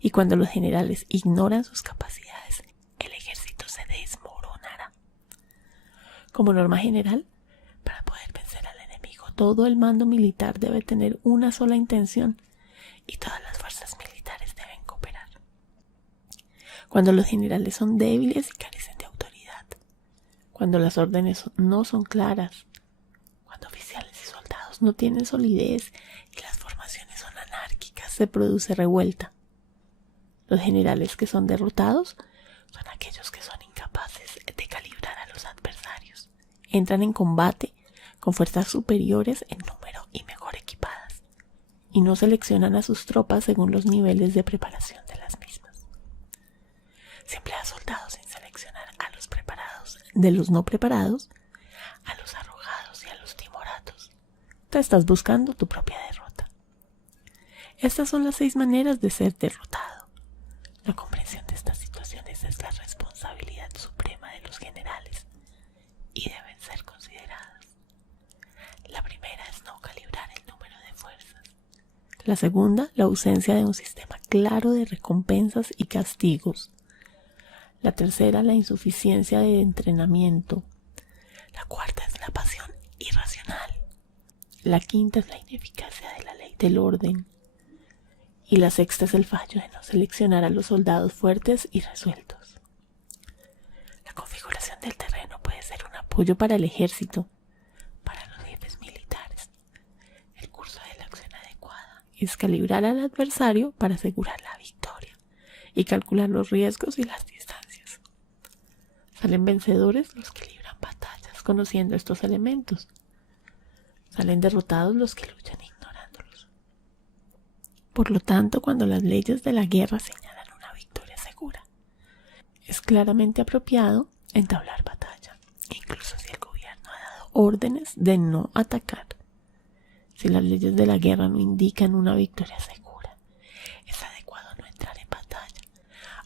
y cuando los generales ignoran sus capacidades, el ejército se desmoronará. Como norma general, para poder vencer al enemigo, todo el mando militar debe tener una sola intención y todas las fuerzas militares deben cooperar. Cuando los generales son débiles y carecen de autoridad, cuando las órdenes no son claras, cuando oficiales y soldados no tienen solidez y las formaciones son anárquicas, se produce revuelta. Los generales que son derrotados son aquellos que son incapaces de calibrar a los adversarios. Entran en combate con fuerzas superiores en número y mejor equipadas, y no seleccionan a sus tropas según los niveles de preparación de las mismas. Se emplea a soldados sin seleccionar a los preparados de los no preparados, a los arrojados y a los timoratos. Te estás buscando tu propia derrota. Estas son las 6 maneras de ser derrotado. La comprensión de estas situaciones es la responsabilidad suprema de los generales y deben ser consideradas. La primera es no calibrar el número de fuerzas. La segunda, la ausencia de un sistema claro de recompensas y castigos. La tercera, la insuficiencia de entrenamiento. La cuarta es la pasión irracional. La quinta es la ineficacia de la ley del orden. Y la sexta es el fallo de no seleccionar a los soldados fuertes y resueltos. La configuración del terreno puede ser un apoyo para el ejército, para los jefes militares. El curso de la acción adecuada es calibrar al adversario para asegurar la victoria y calcular los riesgos y las distancias. Salen vencedores los que libran batallas conociendo estos elementos. Salen derrotados los que luchan ignorándolos. Por lo tanto, cuando las leyes de la guerra señalan una victoria segura, es claramente apropiado entablar batalla, incluso si el gobierno ha dado órdenes de no atacar. Si las leyes de la guerra no indican una victoria segura, es adecuado no entrar en batalla,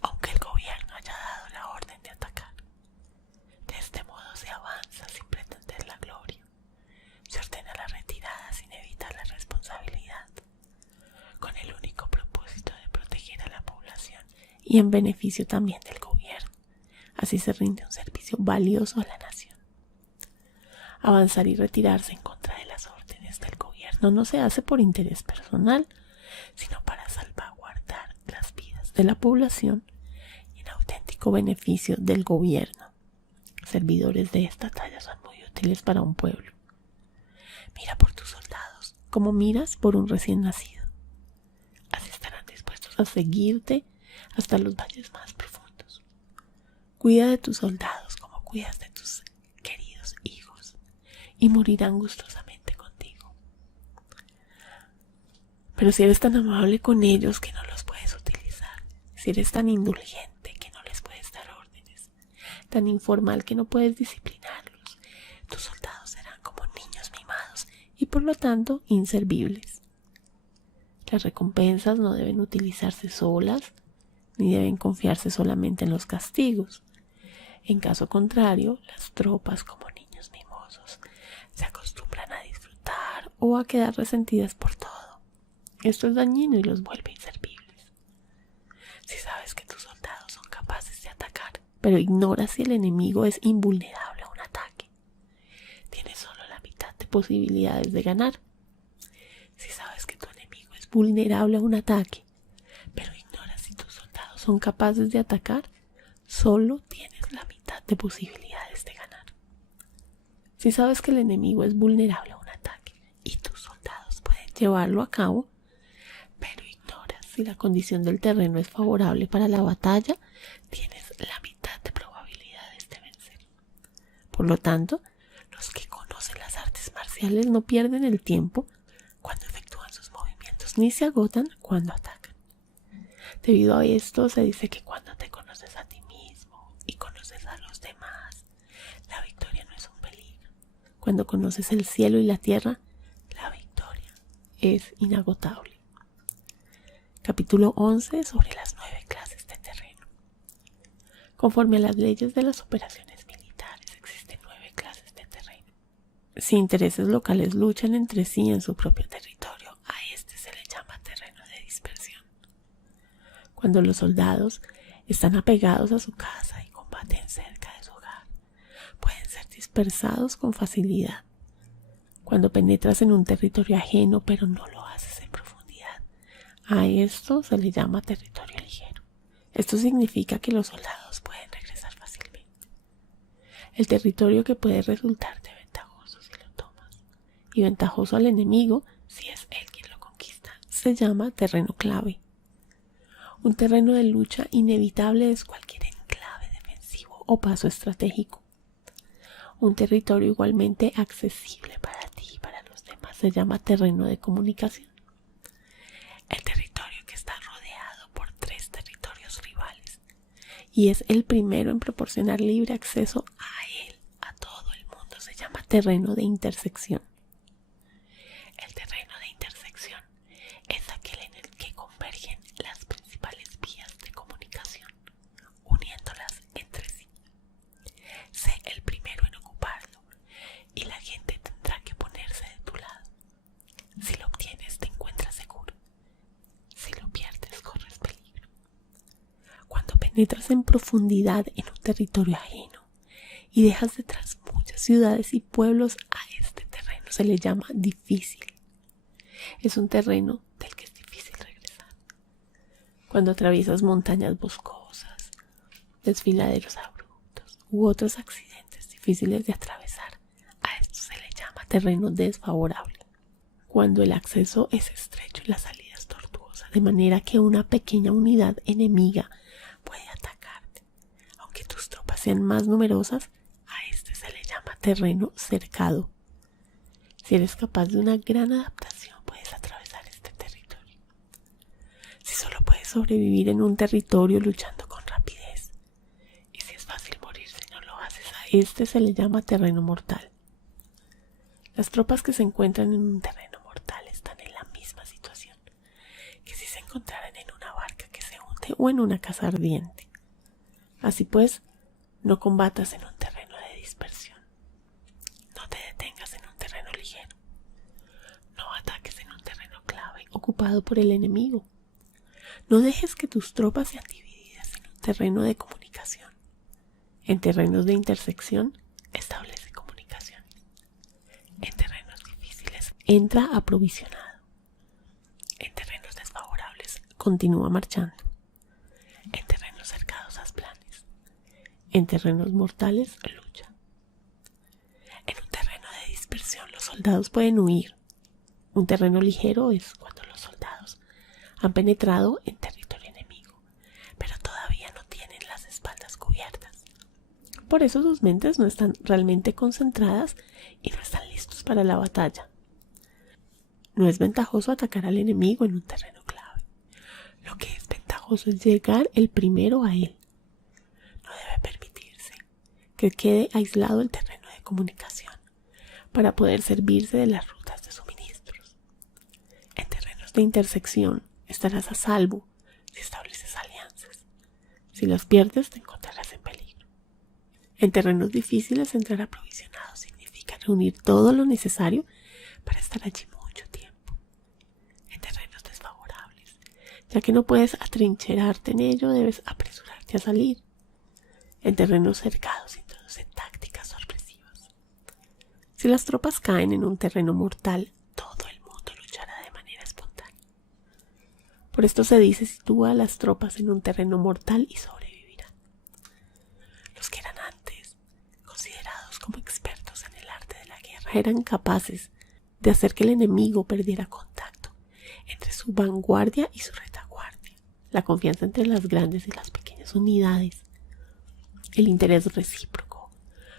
aunque el gobierno haya dado la orden de atacar. De este modo se avanza sin pretender la gloria, se ordena la retirada sin evitar la responsabilidad, con el único propósito de proteger a la población y en beneficio también del gobierno. Así se rinde un servicio valioso a la nación. Avanzar y retirarse en contra de las órdenes del gobierno no se hace por interés personal, sino para salvaguardar las vidas de la población y en auténtico beneficio del gobierno. Servidores de esta talla son muy útiles para un pueblo. Mira por tus soldados como miras por un recién nacido. Así estarán dispuestos a seguirte hasta los valles más profundos. Cuida de tus soldados como cuidas de tus queridos hijos y morirán gustosamente contigo. Pero si eres tan amable con ellos que no los puedes utilizar, si eres tan indulgente que no les puedes dar órdenes, tan informal que no puedes disciplinarlos, tus soldados serán como niños mimados y por lo tanto inservibles. Las recompensas no deben utilizarse solas, ni deben confiarse solamente en los castigos. En caso contrario, las tropas, como niños mimosos, se acostumbran a disfrutar o a quedar resentidas por todo. Esto es dañino y los vuelve inservibles. Si sabes que tus soldados son capaces de atacar, pero ignoras si el enemigo es invulnerable a un ataque, tienes solo la mitad de posibilidades de ganar. Si sabes que tu enemigo es vulnerable a un ataque, pero ignoras si tus soldados son capaces de atacar, solo tienes la mitad de posibilidades de ganar. Si sabes que el enemigo es vulnerable a un ataque y tus soldados pueden llevarlo a cabo, pero ignoras si la condición del terreno es favorable para la batalla, tienes la mitad de probabilidades de vencer. Por lo tanto, los que conocen las artes marciales no pierden el tiempo cuando efectúan sus movimientos, ni se agotan cuando atacan. Debido a esto, se dice que cuando te conoces a ti mismo a los demás. La victoria no es un peligro. Cuando conoces el cielo y la tierra, la victoria es inagotable. Capítulo 11 sobre las 9 clases de terreno. Conforme a las leyes de las operaciones militares, existen 9 clases de terreno. Si intereses locales luchan entre sí en su propio territorio, a este se le llama terreno de dispersión. Cuando los soldados están apegados a su casa y combaten cerca de su hogar, pueden ser dispersados con facilidad. Cuando penetras en un territorio ajeno pero no lo haces en profundidad, a esto se le llama territorio ligero. Esto significa que los soldados pueden regresar fácilmente. El territorio que puede resultarte ventajoso si lo tomas y ventajoso al enemigo si es él quien lo conquista, se llama terreno clave. Un terreno de lucha inevitable es cualquier enclave defensivo o paso estratégico. Un territorio igualmente accesible para ti y para los demás se llama terreno de comunicación. El territorio que está rodeado por 3 territorios rivales y es el primero en proporcionar libre acceso a él, a todo el mundo, se llama terreno de intersección. El terreno de intersección es aquel en el que convergen las principales vías de comunicación, uniéndolas entre sí. Sé el primero en ocuparlo y la gente tendrá que ponerse de tu lado. Si lo obtienes, te encuentras seguro. Si lo pierdes, corres peligro. Cuando penetras en profundidad en un territorio ajeno y dejas detrás muchas ciudades y pueblos, a este terreno se le llama difícil. Es un terreno del que es difícil regresar. Cuando atraviesas montañas boscosas, desfiladeros abruptos u otros accidentes difíciles de atravesar, a esto se le llama terreno desfavorable. Cuando el acceso es estrecho y la salida es tortuosa, de manera que una pequeña unidad enemiga puede atacarte, aunque tus tropas sean más numerosas, a este se le llama terreno cercado. Si eres capaz de una gran adaptación, puedes atravesar este territorio. Si solo puedes sobrevivir en un territorio luchando con rapidez, y si es fácil morir si no lo haces, a este se le llama terreno mortal. Las tropas que se encuentran en un terreno mortal están en la misma situación que si se encontraran en una barca que se hunde o en una casa ardiente. Así pues, no combatas en un terreno de dispersión. No te detengas en un terreno ligero. No ataques en un terreno clave ocupado por el enemigo. No dejes que tus tropas sean divididas en un terreno de comunicación. En terrenos de intersección, establece comunicaciones. En terrenos difíciles, entra aprovisionado. En terrenos desfavorables, continúa marchando. En terrenos cercados, haz planes. En terrenos mortales, lucha. En un terreno de dispersión, los soldados pueden huir. Un terreno ligero es cuando los soldados han penetrado en territorio enemigo, pero todavía no tienen las espaldas cubiertas. Por eso sus mentes no están realmente concentradas y no están listos para la batalla. No es ventajoso atacar al enemigo en un terreno clave. Lo que es ventajoso es llegar el primero a él. No debe permitirse que quede aislado el terreno de comunicación para poder servirse de las rutas de suministros. En terrenos de intersección estarás a salvo si estableces alianzas. Si las pierdes, te encontrarás en peligro. En terrenos difíciles, entrar aprovisionado significa reunir todo lo necesario para estar allí mucho tiempo. En terrenos desfavorables, ya que no puedes atrincherarte en ello, debes apresurarte a salir. En terrenos cercados, introduce tácticas sorpresivas. Si las tropas caen en un terreno mortal, todo el mundo luchará de manera espontánea. Por esto se dice: sitúa a las tropas en un terreno mortal y sobrevivirán. Los que eran antes considerados como expertos en el arte de la guerra eran capaces de hacer que el enemigo perdiera contacto entre su vanguardia y su retaguardia, la confianza entre las grandes y las pequeñas unidades, el interés recíproco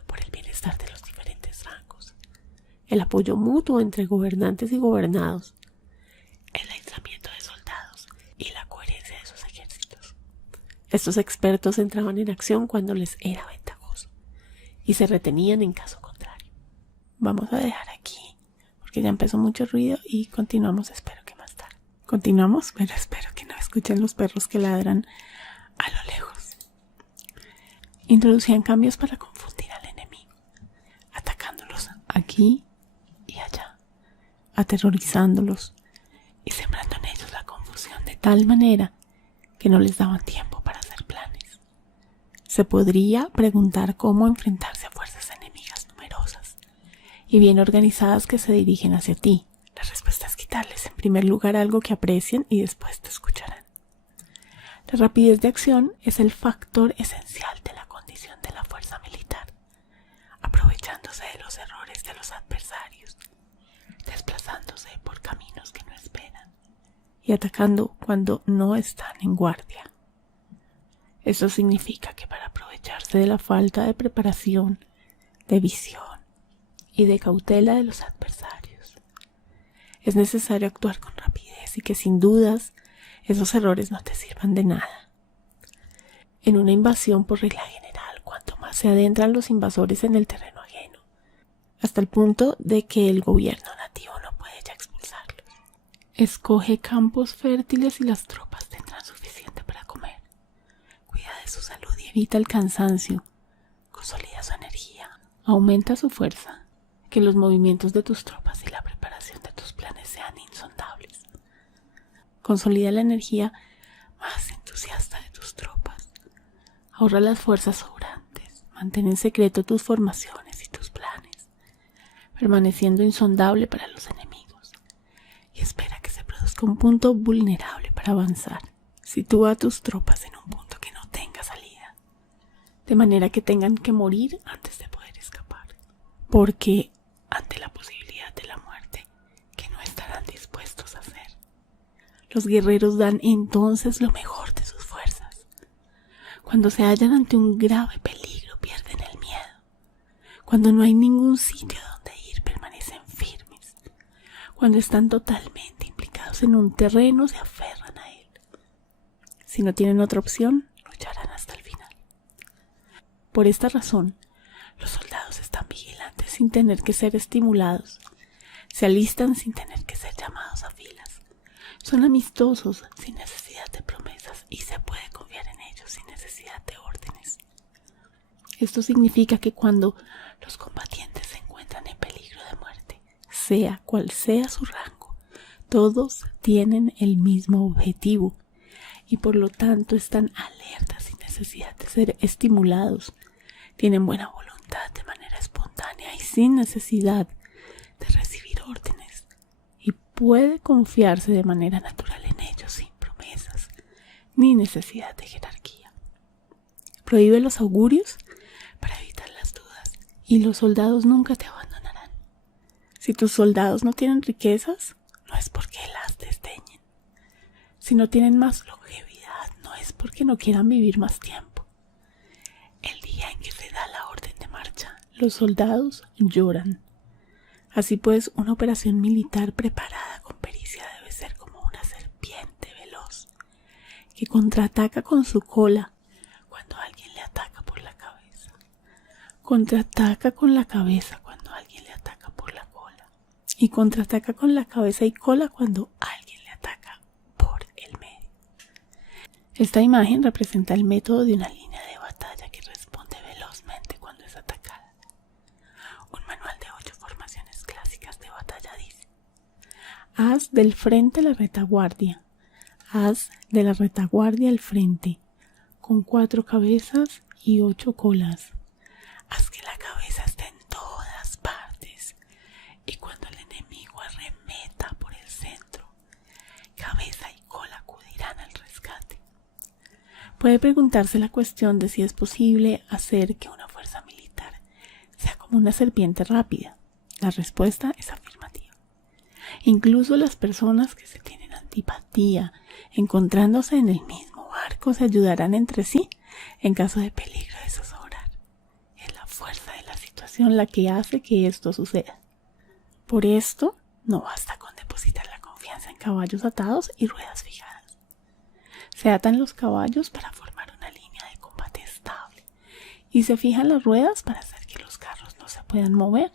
por el bienestar de los diferentes rangos, el apoyo mutuo entre gobernantes y gobernados, el aislamiento de soldados y la coherencia de sus ejércitos. Estos expertos entraban en acción cuando les era ventajoso. y se retenían en caso contrario. Vamos a dejar aquí porque ya empezó mucho ruido y continuamos, espero que más tarde. Continuamos, pero espero que no escuchen los perros que ladran a lo lejos. Introducían cambios para confundir al enemigo, atacándolos aquí y allá, aterrorizándolos y sembrando en ellos la confusión de tal manera que no les daban tiempo para hacer planes. Se podría preguntar cómo enfrentarse a fuerzas enemigas numerosas y bien organizadas que se dirigen hacia ti. La respuesta es quitarles en primer lugar algo que aprecien y después te escucharán. La rapidez de acción es el factor esencial de la condición de la fuerza militar, aprovechándose de los errores de los adversarios, desplazándose por caminos que no esperan y atacando cuando no están en guardia. Eso significa que para aprovecharse de la falta de preparación, de visión y de cautela de los adversarios, es necesario actuar con rapidez y que sin dudas esos errores no te sirvan de nada. En una invasión por regla general, cuanto más se adentran los invasores en el terreno ajeno, hasta el punto de que el gobierno nativo no puede ya expulsarlos. Escoge campos fértiles y las tropas tendrán suficiente para comer. Cuida de su salud y evita el cansancio. Consolida su energía. Aumenta su fuerza. Que los movimientos de tus tropas y la preparación de tus planes sean insondables. Consolida la energía más entusiasta de tus tropas. Ahorra las fuerzas sobrantes. Mantén en secreto tus formaciones y tus planes, permaneciendo insondable para los enemigos. Y espera que se produzca un punto vulnerable para avanzar. Sitúa a tus tropas en un punto que no tenga salida, de manera que tengan que morir antes de poder escapar. Porque ante la posibilidad de la muerte, que no estarán dispuestos a hacer, los guerreros dan entonces lo mejor de sus fuerzas. Cuando se hallan ante un grave peligro, pierden el miedo. Cuando no hay ningún sitio donde ir, permanecen firmes. Cuando están totalmente implicados en un terreno, se aferran a él. Si no tienen otra opción, lucharán hasta el final. Por esta razón, los soldados están vigilantes sin tener que ser estimulados. Se alistan sin tener que ser llamados a filas. Son amistosos sin necesidad de promesas y se puede confiar en ellos sin necesidad de órdenes. Esto significa que cuando los combatientes se encuentran en peligro de muerte, sea cual sea su rango, todos tienen el mismo objetivo y por lo tanto están alertas sin necesidad de ser estimulados. Tienen buena voluntad de manera espontánea y sin necesidad de recibir órdenes, y puede confiarse de manera natural en ellos sin promesas ni necesidad de jerarquía. Prohíbe los augurios para evitar las dudas y los soldados nunca te abandonarán. Si tus soldados no tienen riquezas, no es porque las desdeñen. Si no tienen más longevidad, no es porque no quieran vivir más tiempo. El día en que se da la orden de marcha, los soldados lloran. Así pues, una operación militar preparada con pericia debe ser como una serpiente veloz que contraataca con su cola cuando alguien le ataca por la cabeza. Contraataca con la cabeza cuando alguien le ataca por la cola. Y contraataca con la cabeza y cola cuando alguien le ataca por el medio. Esta imagen representa el método de una línea de batalla que responde velozmente cuando es atacada. Un manual de 8 formaciones clásicas de batalla dice: haz del frente la retaguardia, haz de la retaguardia al frente, con 4 cabezas y 8 colas. Haz que la cabeza esté en todas partes, y cuando el enemigo arremeta por el centro, cabeza y cola acudirán al rescate. Puede preguntarse la cuestión de si es posible hacer que una fuerza militar sea como una serpiente rápida. La respuesta es afirmativa. Incluso las personas que se tienen antipatía, encontrándose en el mismo barco, se ayudarán entre sí en caso de peligro de zozobrar. Es la fuerza de la situación la que hace que esto suceda. Por esto, no basta con depositar la confianza en caballos atados y ruedas fijadas. Se atan los caballos para formar una línea de combate estable y se fijan las ruedas para hacer que se puedan mover.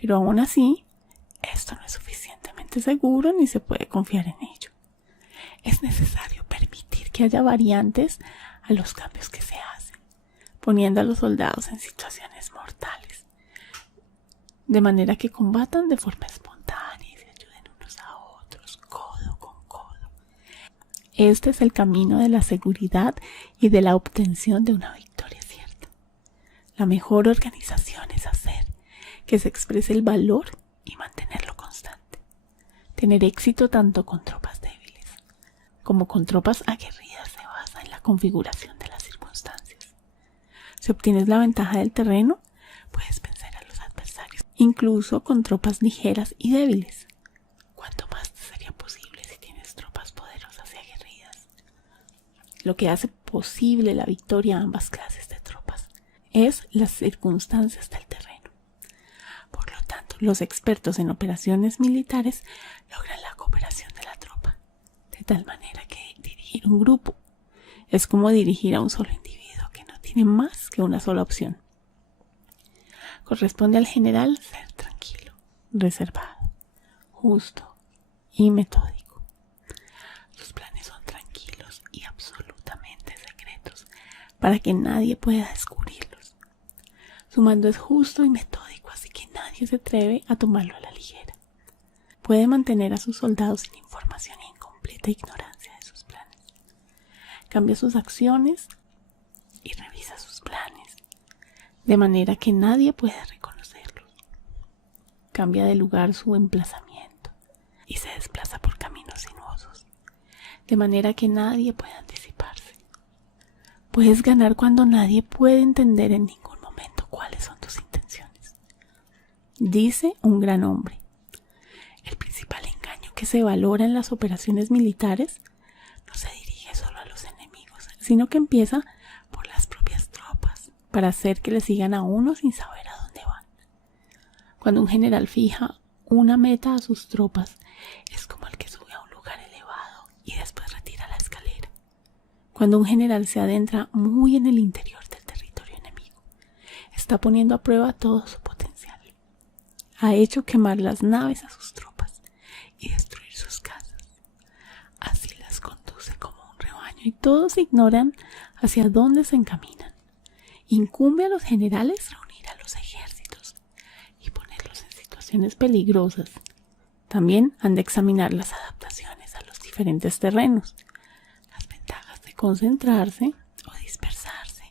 Pero aún así, esto no es suficientemente seguro ni se puede confiar en ello. Es necesario permitir que haya variantes a los cambios que se hacen, poniendo a los soldados en situaciones mortales, de manera que combatan de forma espontánea y se ayuden unos a otros, codo con codo. Este es el camino de la seguridad y de la obtención de una victoria cierta. La mejor organización es hacer que se exprese el valor y mantenerlo constante. Tener éxito tanto con tropas débiles como con tropas aguerridas se basa en la configuración de las circunstancias. Si obtienes la ventaja del terreno, puedes vencer a los adversarios, incluso con tropas ligeras y débiles. Cuanto más te sería posible si tienes tropas poderosas y aguerridas. Lo que hace posible la victoria a ambas clases de tropas es las circunstancias del terreno. Por lo tanto, los expertos en operaciones militares logran la cooperación de la tropa, de tal manera que dirigir un grupo es como dirigir a un solo individuo que no tiene más que una sola opción. Corresponde al general ser tranquilo, reservado, justo y metódico. Sus planes son tranquilos y absolutamente secretos para que nadie pueda descubrirlos. Su mando es justo y metódico, así que nadie se atreve a tomarlo a la ligera. Puede mantener a sus soldados sin información y en completa ignorancia de sus planes. Cambia sus acciones y revisa sus planes, de manera que nadie pueda reconocerlos. Cambia de lugar su emplazamiento y se desplaza por caminos sinuosos, de manera que nadie pueda anticiparse. Puedes ganar cuando nadie puede entender en ningún momento cuáles son tus intenciones. Dice un gran hombre: el principal engaño que se valora en las operaciones militares no se dirige solo a los enemigos, sino que empieza por las propias tropas, para hacer que le sigan a uno sin saber a dónde van. Cuando un general fija una meta a sus tropas, es como el que sube a un lugar elevado y después retira la escalera. Cuando un general se adentra muy en el interior del territorio enemigo, está poniendo a prueba todo su potencial. Ha hecho quemar las naves a sus tropas y destruir sus casas. Así las conduce como un rebaño y todos ignoran hacia dónde se encaminan. Incumbe a los generales reunir a los ejércitos y ponerlos en situaciones peligrosas. También han de examinar las adaptaciones a los diferentes terrenos, las ventajas de concentrarse o dispersarse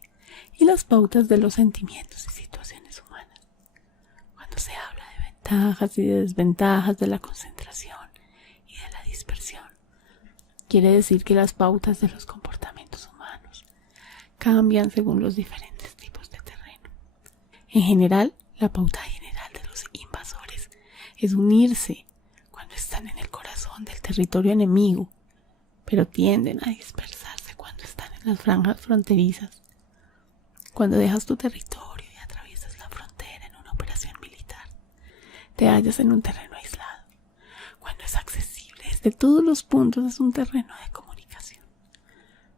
y las pautas de los sentimientos y situaciones humanas. Cuando se habla de ventajas y de desventajas de la concentración y de la dispersión, quiere decir que las pautas de los comportamientos humanos cambian según los diferentes tipos de terreno. En general, la pauta general de los invasores es unirse cuando están en el corazón del territorio enemigo, pero tienden a dispersarse cuando están en las franjas fronterizas. Cuando dejas tu territorio y atraviesas la frontera en una operación militar, te hallas en un terreno aislado. Cuando es accesible desde todos los puntos, es un terreno de comunicación.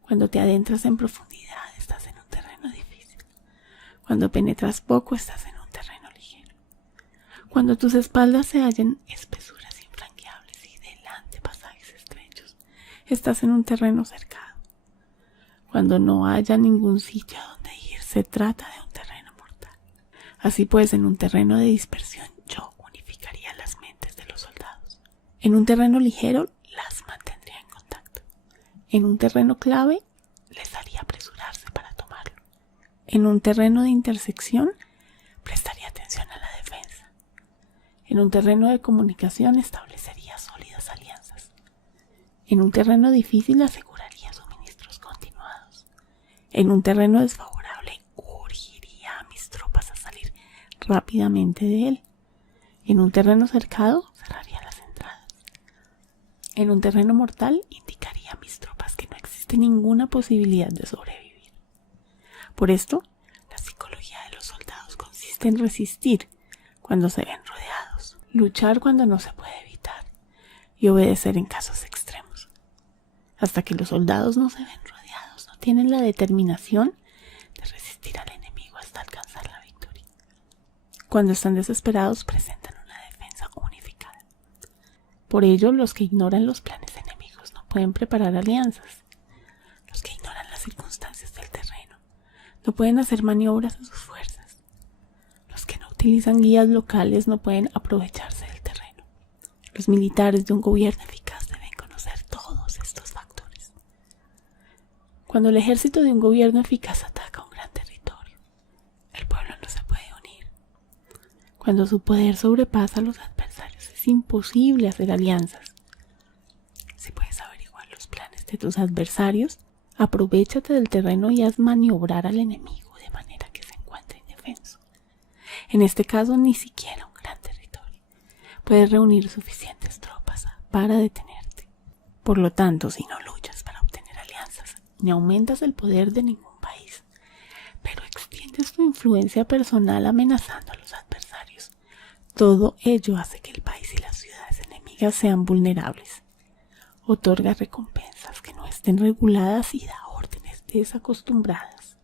Cuando te adentras en profundidad, estás en un terreno difícil. Cuando penetras poco, estás en un terreno ligero. Cuando tus espaldas se hallan espesuras infranqueables y delante pasajes estrechos, estás en un terreno cercado. Cuando no haya ningún sitio a donde ir, se trata de un terreno mortal. Así pues, en un terreno de dispersión, yo unificaría las mentes de los soldados. En un terreno ligero, las mantendría en contacto. En un terreno clave, les haría apresurarse para tomarlo. En un terreno de intersección, prestaría atención a la defensa. En un terreno de comunicación, establecería sólidas alianzas. En un terreno difícil, aseguraría suministros continuados. En un terreno desfavorable, urgiría a mis tropas a salir rápidamente de él. En un terreno cercado, cerraría las entradas. En un terreno mortal, indicaría a mis tropas que no existe ninguna posibilidad de sobrevivir. Por esto, la psicología de los soldados consiste en resistir cuando se ven rodeados, luchar cuando no se puede evitar y obedecer en casos extremos. Hasta que los soldados no se ven rodeados, no tienen la determinación de resistir al enemigo hasta alcanzar la victoria. Cuando están desesperados, presentan una defensa unificada. Por ello, los que ignoran los planes enemigos no pueden preparar alianzas. Los que ignoran las circunstancias del terreno no pueden hacer maniobras a sus fuerzas. Los que no utilizan guías locales no pueden aprovecharse del terreno. Los militares de un gobierno eficaz deben conocer todos estos factores. Cuando el ejército de un gobierno eficaz ataca un gran territorio, el pueblo no se puede unir. Cuando su poder sobrepasa a los adversarios, es imposible hacer alianzas. Si puedes averiguar los planes de tus adversarios, aprovéchate del terreno y haz maniobrar al enemigo de manera que se encuentre indefenso. En este caso, ni siquiera un gran territorio. Puedes reunir suficientes tropas para detenerte. Por lo tanto, si no luchas para obtener alianzas, ni aumentas el poder de ningún país, pero extiendes tu influencia personal amenazando a los adversarios, todo ello hace que el país y las ciudades enemigas sean vulnerables. Otorga recompensas que no estén reguladas y da órdenes desacostumbradas.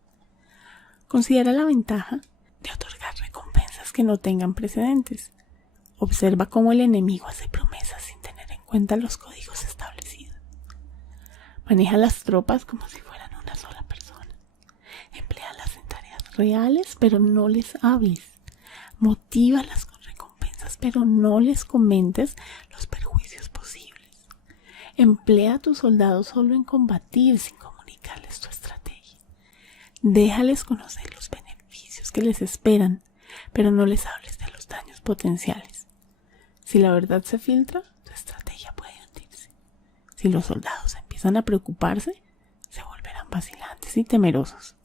Considera la ventaja de otorgar recompensas que no tengan precedentes. Observa cómo el enemigo hace promesas sin tener en cuenta los códigos establecidos. Maneja las tropas como si fueran una sola persona. Empléalas en tareas reales, pero no les hables. Motívalas con recompensas, pero no les comentes los perjuicios posibles. Emplea a tus soldados solo en combatir sin comunicarles tu estrategia. Déjales conocer los beneficios que les esperan, pero no les hables de los daños potenciales. Si la verdad se filtra, tu estrategia puede hundirse. Si los soldados empiezan a preocuparse, se volverán vacilantes y temerosos.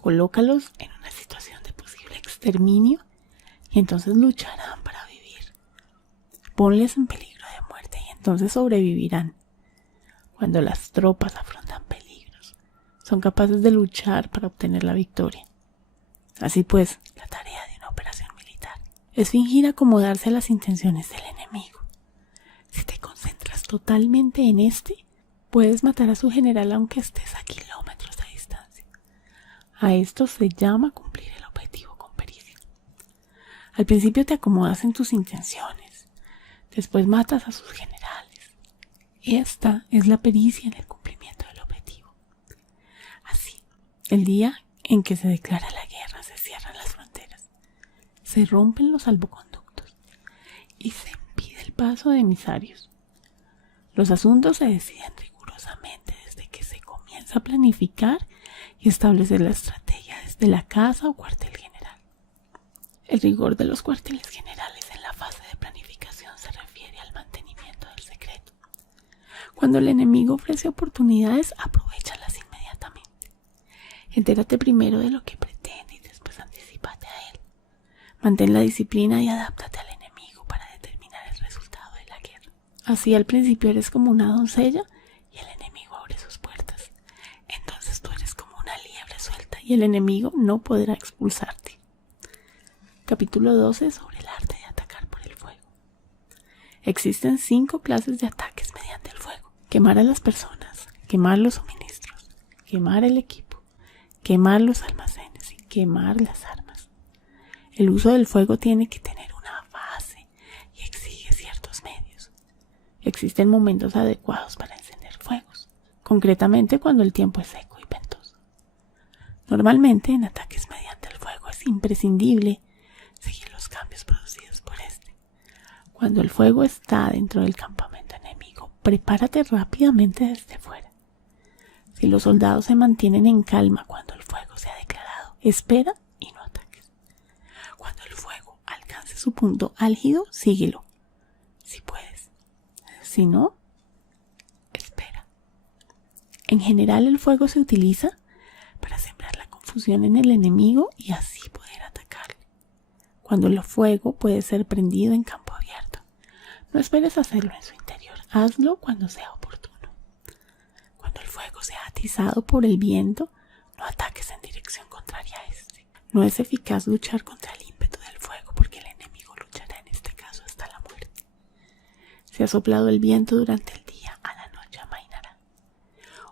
Colócalos en una situación de posible exterminio y entonces lucharán para vivir. Ponles en peligro de muerte y entonces sobrevivirán. Cuando las tropas afrontan peligros, son capaces de luchar para obtener la victoria. Así pues, la tarea de una operación militar es fingir acomodarse a las intenciones del enemigo. Si te concentras totalmente en este, puedes matar a su general aunque estés a kilómetros de distancia. A esto se llama cumplir el objetivo con pericia. Al principio te acomodas en tus intenciones, después matas a sus generales. Esta es la pericia en el cumplimiento del objetivo. Así, el día en que se declara la guerra, se cierran las fronteras, se rompen los salvoconductos y se impide el paso de emisarios. Los asuntos se deciden rigurosamente desde que se comienza a planificar y establecer la estrategia desde la casa o cuartel general. El rigor de los cuarteles generales en la fase de planificación se refiere al mantenimiento del secreto. Cuando el enemigo ofrece oportunidades, aprovéchalas inmediatamente. Entérate primero de lo que pretende y después anticípate a él. Mantén la disciplina y adáptate al enemigo para determinar el resultado de la guerra. Así al principio eres como una doncella y el enemigo abre sus puertas. Entonces tú eres como una liebre suelta y el enemigo no podrá expulsarte. Capítulo 12 sobre el arte de atacar por el fuego. Existen 5 clases de ataques mediante el fuego. Quemar a las personas, quemar los suministros, quemar el equipo, quemar los almacenes y quemar las armas. El uso del fuego tiene que tener una base y exige ciertos medios. Existen momentos adecuados para encender fuegos, concretamente cuando el tiempo es seco y ventoso. Normalmente en ataques mediante el fuego es imprescindible seguir los cambios producidos por este. Cuando el fuego está dentro del campamento enemigo, prepárate rápidamente desde fuera. Si los soldados se mantienen en calma cuando el fuego se ha declarado, espera y no ataques. Cuando el fuego alcance su punto álgido, síguelo, si puedes. Si no, espera. En general, el fuego se utiliza para sembrar la confusión en el enemigo y así poder atacarle. Cuando el fuego puede ser prendido en campo abierto, no esperes hacerlo en su interior, hazlo cuando sea oportuno. Cuando el fuego sea atizado por el viento, no ataques en dirección contraria a este. No es eficaz luchar contra el ímpetu del fuego porque el enemigo luchará en este caso hasta la muerte. Si ha soplado el viento durante el día, a la noche amainará.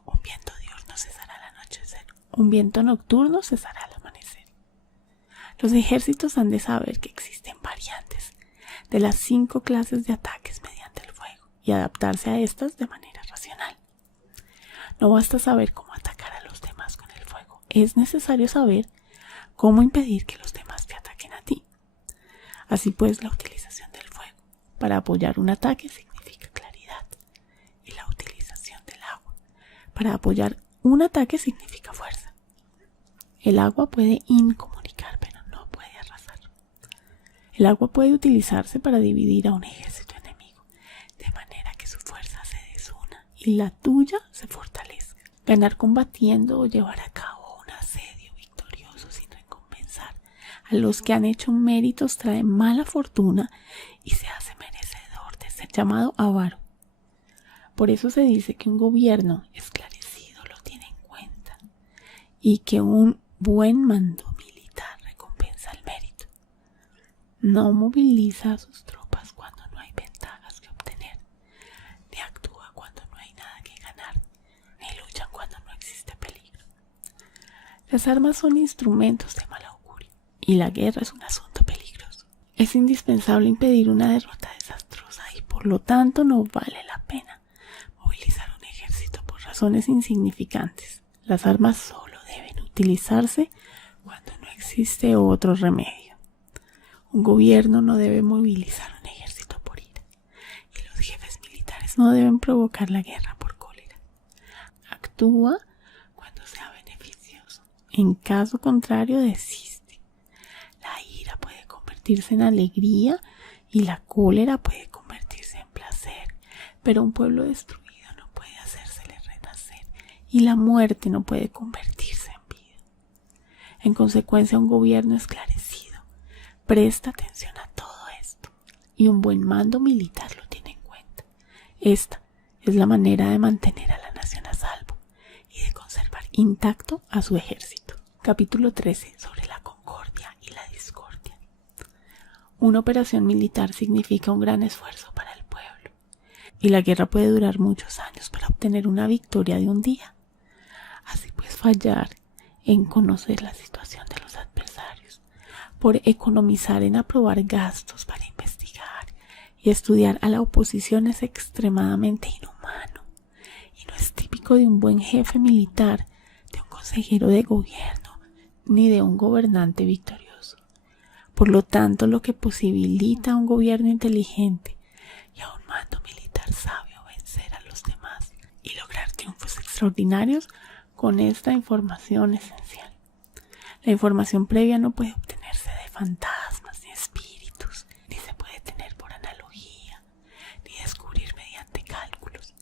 Un viento diurno cesará al anochecer, un viento nocturno cesará al amanecer. Los ejércitos han de saber que existen variantes de las 5 clases de ataques mediante el fuego y adaptarse a estas de manera racional. No basta saber cómo atacar a los demás con el fuego, es necesario saber cómo impedir que los demás te ataquen a ti. Así pues, la utilización del fuego para apoyar un ataque significa claridad, y la utilización del agua para apoyar un ataque significa fuerza. El agua puede incomunicar, pero no puede arrasar. El agua puede utilizarse para dividir a un ejército enemigo, de manera que su fuerza se desuna y la tuya se fortalezca. Ganar combatiendo o llevar a cabo un asedio victorioso sin recompensar a los que han hecho méritos trae mala fortuna y se hace merecedor de ser llamado avaro. Por eso se dice que un gobierno esclarecido lo tiene en cuenta y que un buen mando militar recompensa el mérito. No moviliza a sus tropas cuando no hay ventajas que obtener, ni actúa cuando no hay nada que ganar, ni luchan cuando no existe peligro. Las armas son instrumentos de mal augurio y la guerra es un asunto peligroso. Es indispensable impedir una derrota desastrosa y por lo tanto no vale la pena movilizar un ejército por razones insignificantes. Las armas solo deben utilizarse cuando no existe otro remedio. Un gobierno no debe movilizar un ejército por ira y los jefes militares no deben provocar la guerra por cólera. Actúa cuando sea beneficioso. En caso contrario, desiste. La ira puede convertirse en alegría y la cólera puede convertirse en placer, pero un pueblo destruido no puede hacérsele renacer y la muerte no puede convertirse en vida. En consecuencia, un gobierno esclarecido presta atención a todo esto y un buen mando militar lo tiene en cuenta. Esta es la manera de mantener a la nación a salvo y de conservar intacto a su ejército. Capítulo 13. Sobre la concordia y la discordia. Una operación militar significa un gran esfuerzo para el pueblo y la guerra puede durar muchos años para obtener una victoria de un día. Así pues, fallar en conocer la situación de los adversarios, por economizar en aprobar gastos para investigar y estudiar a la oposición es extremadamente inhumano y no es típico de un buen jefe militar, de un consejero de gobierno, ni de un gobernante victorioso. Por lo tanto, lo que posibilita a un gobierno inteligente y a un mando militar sabio vencer a los demás y lograr triunfos extraordinarios con esta información esencial. La información previa no puede obtenerse de fantasmas ni espíritus, ni se puede tener por analogía, ni descubrir mediante cálculos.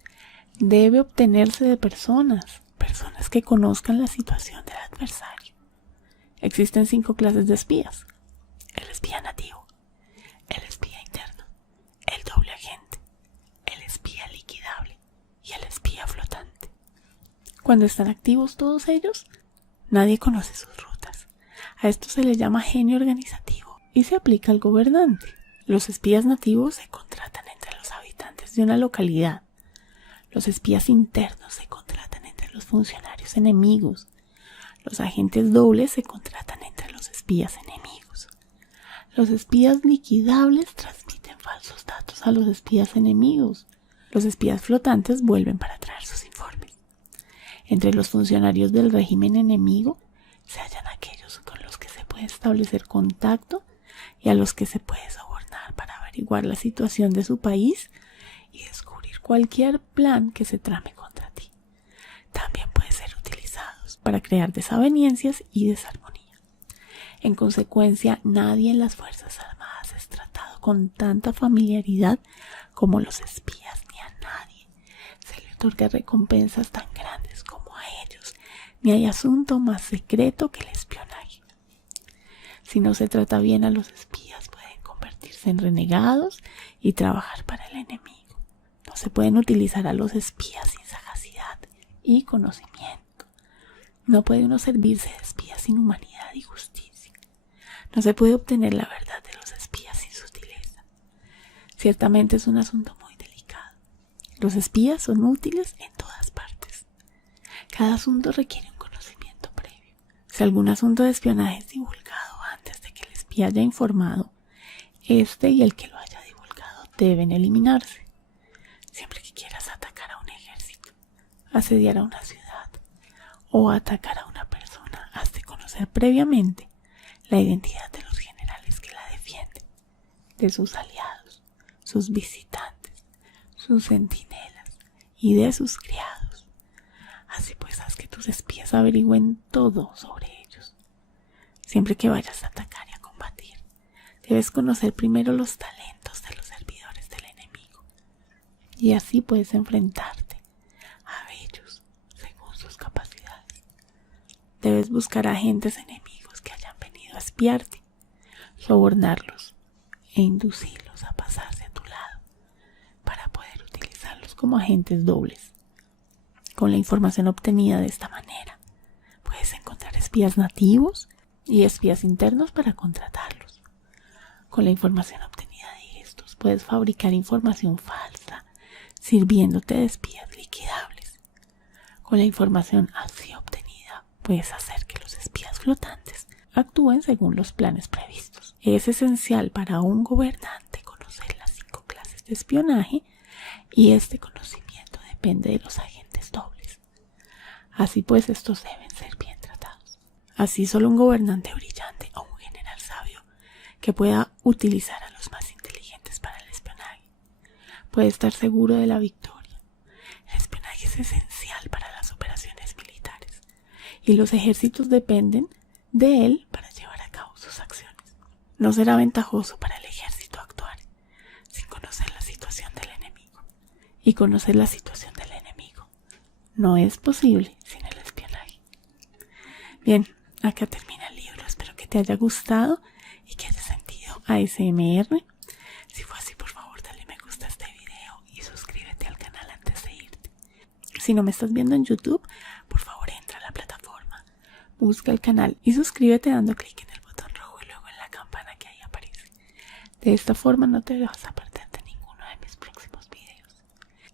Debe obtenerse de personas que conozcan la situación del adversario. Existen 5 clases de espías: el espía nativo, el espía interno, el doble agente, el espía liquidable y el espía flotante. Cuando están activos todos ellos, nadie conoce sus rutas. A esto se le llama genio organizativo y se aplica al gobernante. Los espías nativos se contratan entre los habitantes de una localidad. Los espías internos se contratan entre los funcionarios enemigos. Los agentes dobles se contratan entre los espías enemigos. Los espías liquidables transmiten falsos datos a los espías enemigos. Los espías flotantes vuelven para traer sus informes. Entre los funcionarios del régimen enemigo se hallan aquellos con los que se puede establecer contacto y a los que se puede sobornar para averiguar la situación de su país y descubrir cualquier plan que se trame contra ti. También pueden ser utilizados para crear desavenencias y desarmonía. En consecuencia, nadie en las Fuerzas Armadas es tratado con tanta familiaridad como los espías, ni a nadie se le otorga recompensas tan grandes como a ellos, ni hay asunto más secreto que el espionaje. Si no se trata bien a los espías, pueden convertirse en renegados y trabajar para el enemigo. No se pueden utilizar a los espías sin sagacidad y conocimiento. No puede uno servirse de espías sin humanidad y justicia. No se puede obtener la verdad de los espías sin sutileza. Ciertamente es un asunto muy delicado. Los espías son útiles en todas partes. Cada asunto requiere un conocimiento previo. Si algún asunto de espionaje es divulgado antes de y haya informado, este y el que lo haya divulgado deben eliminarse. Siempre que quieras atacar a un ejército, asediar a una ciudad o atacar a una persona, has de conocer previamente la identidad de los generales que la defienden, de sus aliados, sus visitantes, sus centinelas y de sus criados. Así pues, haz que tus espías averigüen todo sobre ellos. Siempre que vayas a atacar y a combatir, debes conocer primero los talentos de los servidores del enemigo, y así puedes enfrentarte a ellos según sus capacidades. Debes buscar agentes enemigos que hayan venido a espiarte, sobornarlos e inducirlos a pasarse a tu lado para poder utilizarlos como agentes dobles. Con la información obtenida de esta manera, puedes encontrar espías nativos y espías internos para contratarlos. Con la información obtenida de estos, puedes fabricar información falsa, sirviéndote de espías liquidables. Con la información así obtenida, puedes hacer que los espías flotantes actúen según los planes previstos. Es esencial para un gobernante conocer las 5 clases de espionaje, y este conocimiento depende de los agentes dobles. Así pues, estos deben ser bien tratados. Así, solo un gobernante brillante o un general sabio que pueda utilizar a los más inteligentes para el espionaje puede estar seguro de la victoria. El espionaje es esencial para las operaciones militares y los ejércitos dependen de él para llevar a cabo sus acciones. No será ventajoso para el ejército actuar sin conocer la situación del enemigo, y conocer la situación del enemigo no es posible sin el espionaje. Bien, acá termina el libro. Espero que te haya gustado y que hayas sentido ASMR. Si fue así, por favor dale me gusta a este video y suscríbete al canal antes de irte. Si no me estás viendo en YouTube, por favor entra a la plataforma, busca el canal y suscríbete dando clic en el botón rojo y luego en la campana que ahí aparece. De esta forma no te vas a perderte ninguno de mis próximos videos.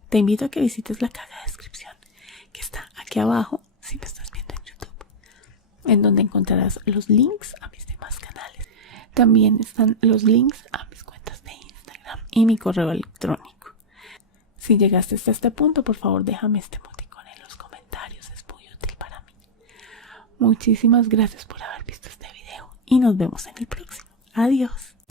Te invito a que visites la caja de descripción que está aquí abajo si me estás viendo en YouTube, en donde encontrarás los links a mis demás canales. También están los links a mis cuentas de Instagram y mi correo electrónico. Si llegaste hasta este punto, por favor déjame este emoticón en los comentarios, es muy útil para mí. Muchísimas gracias por haber visto este video y nos vemos en el próximo. Adiós.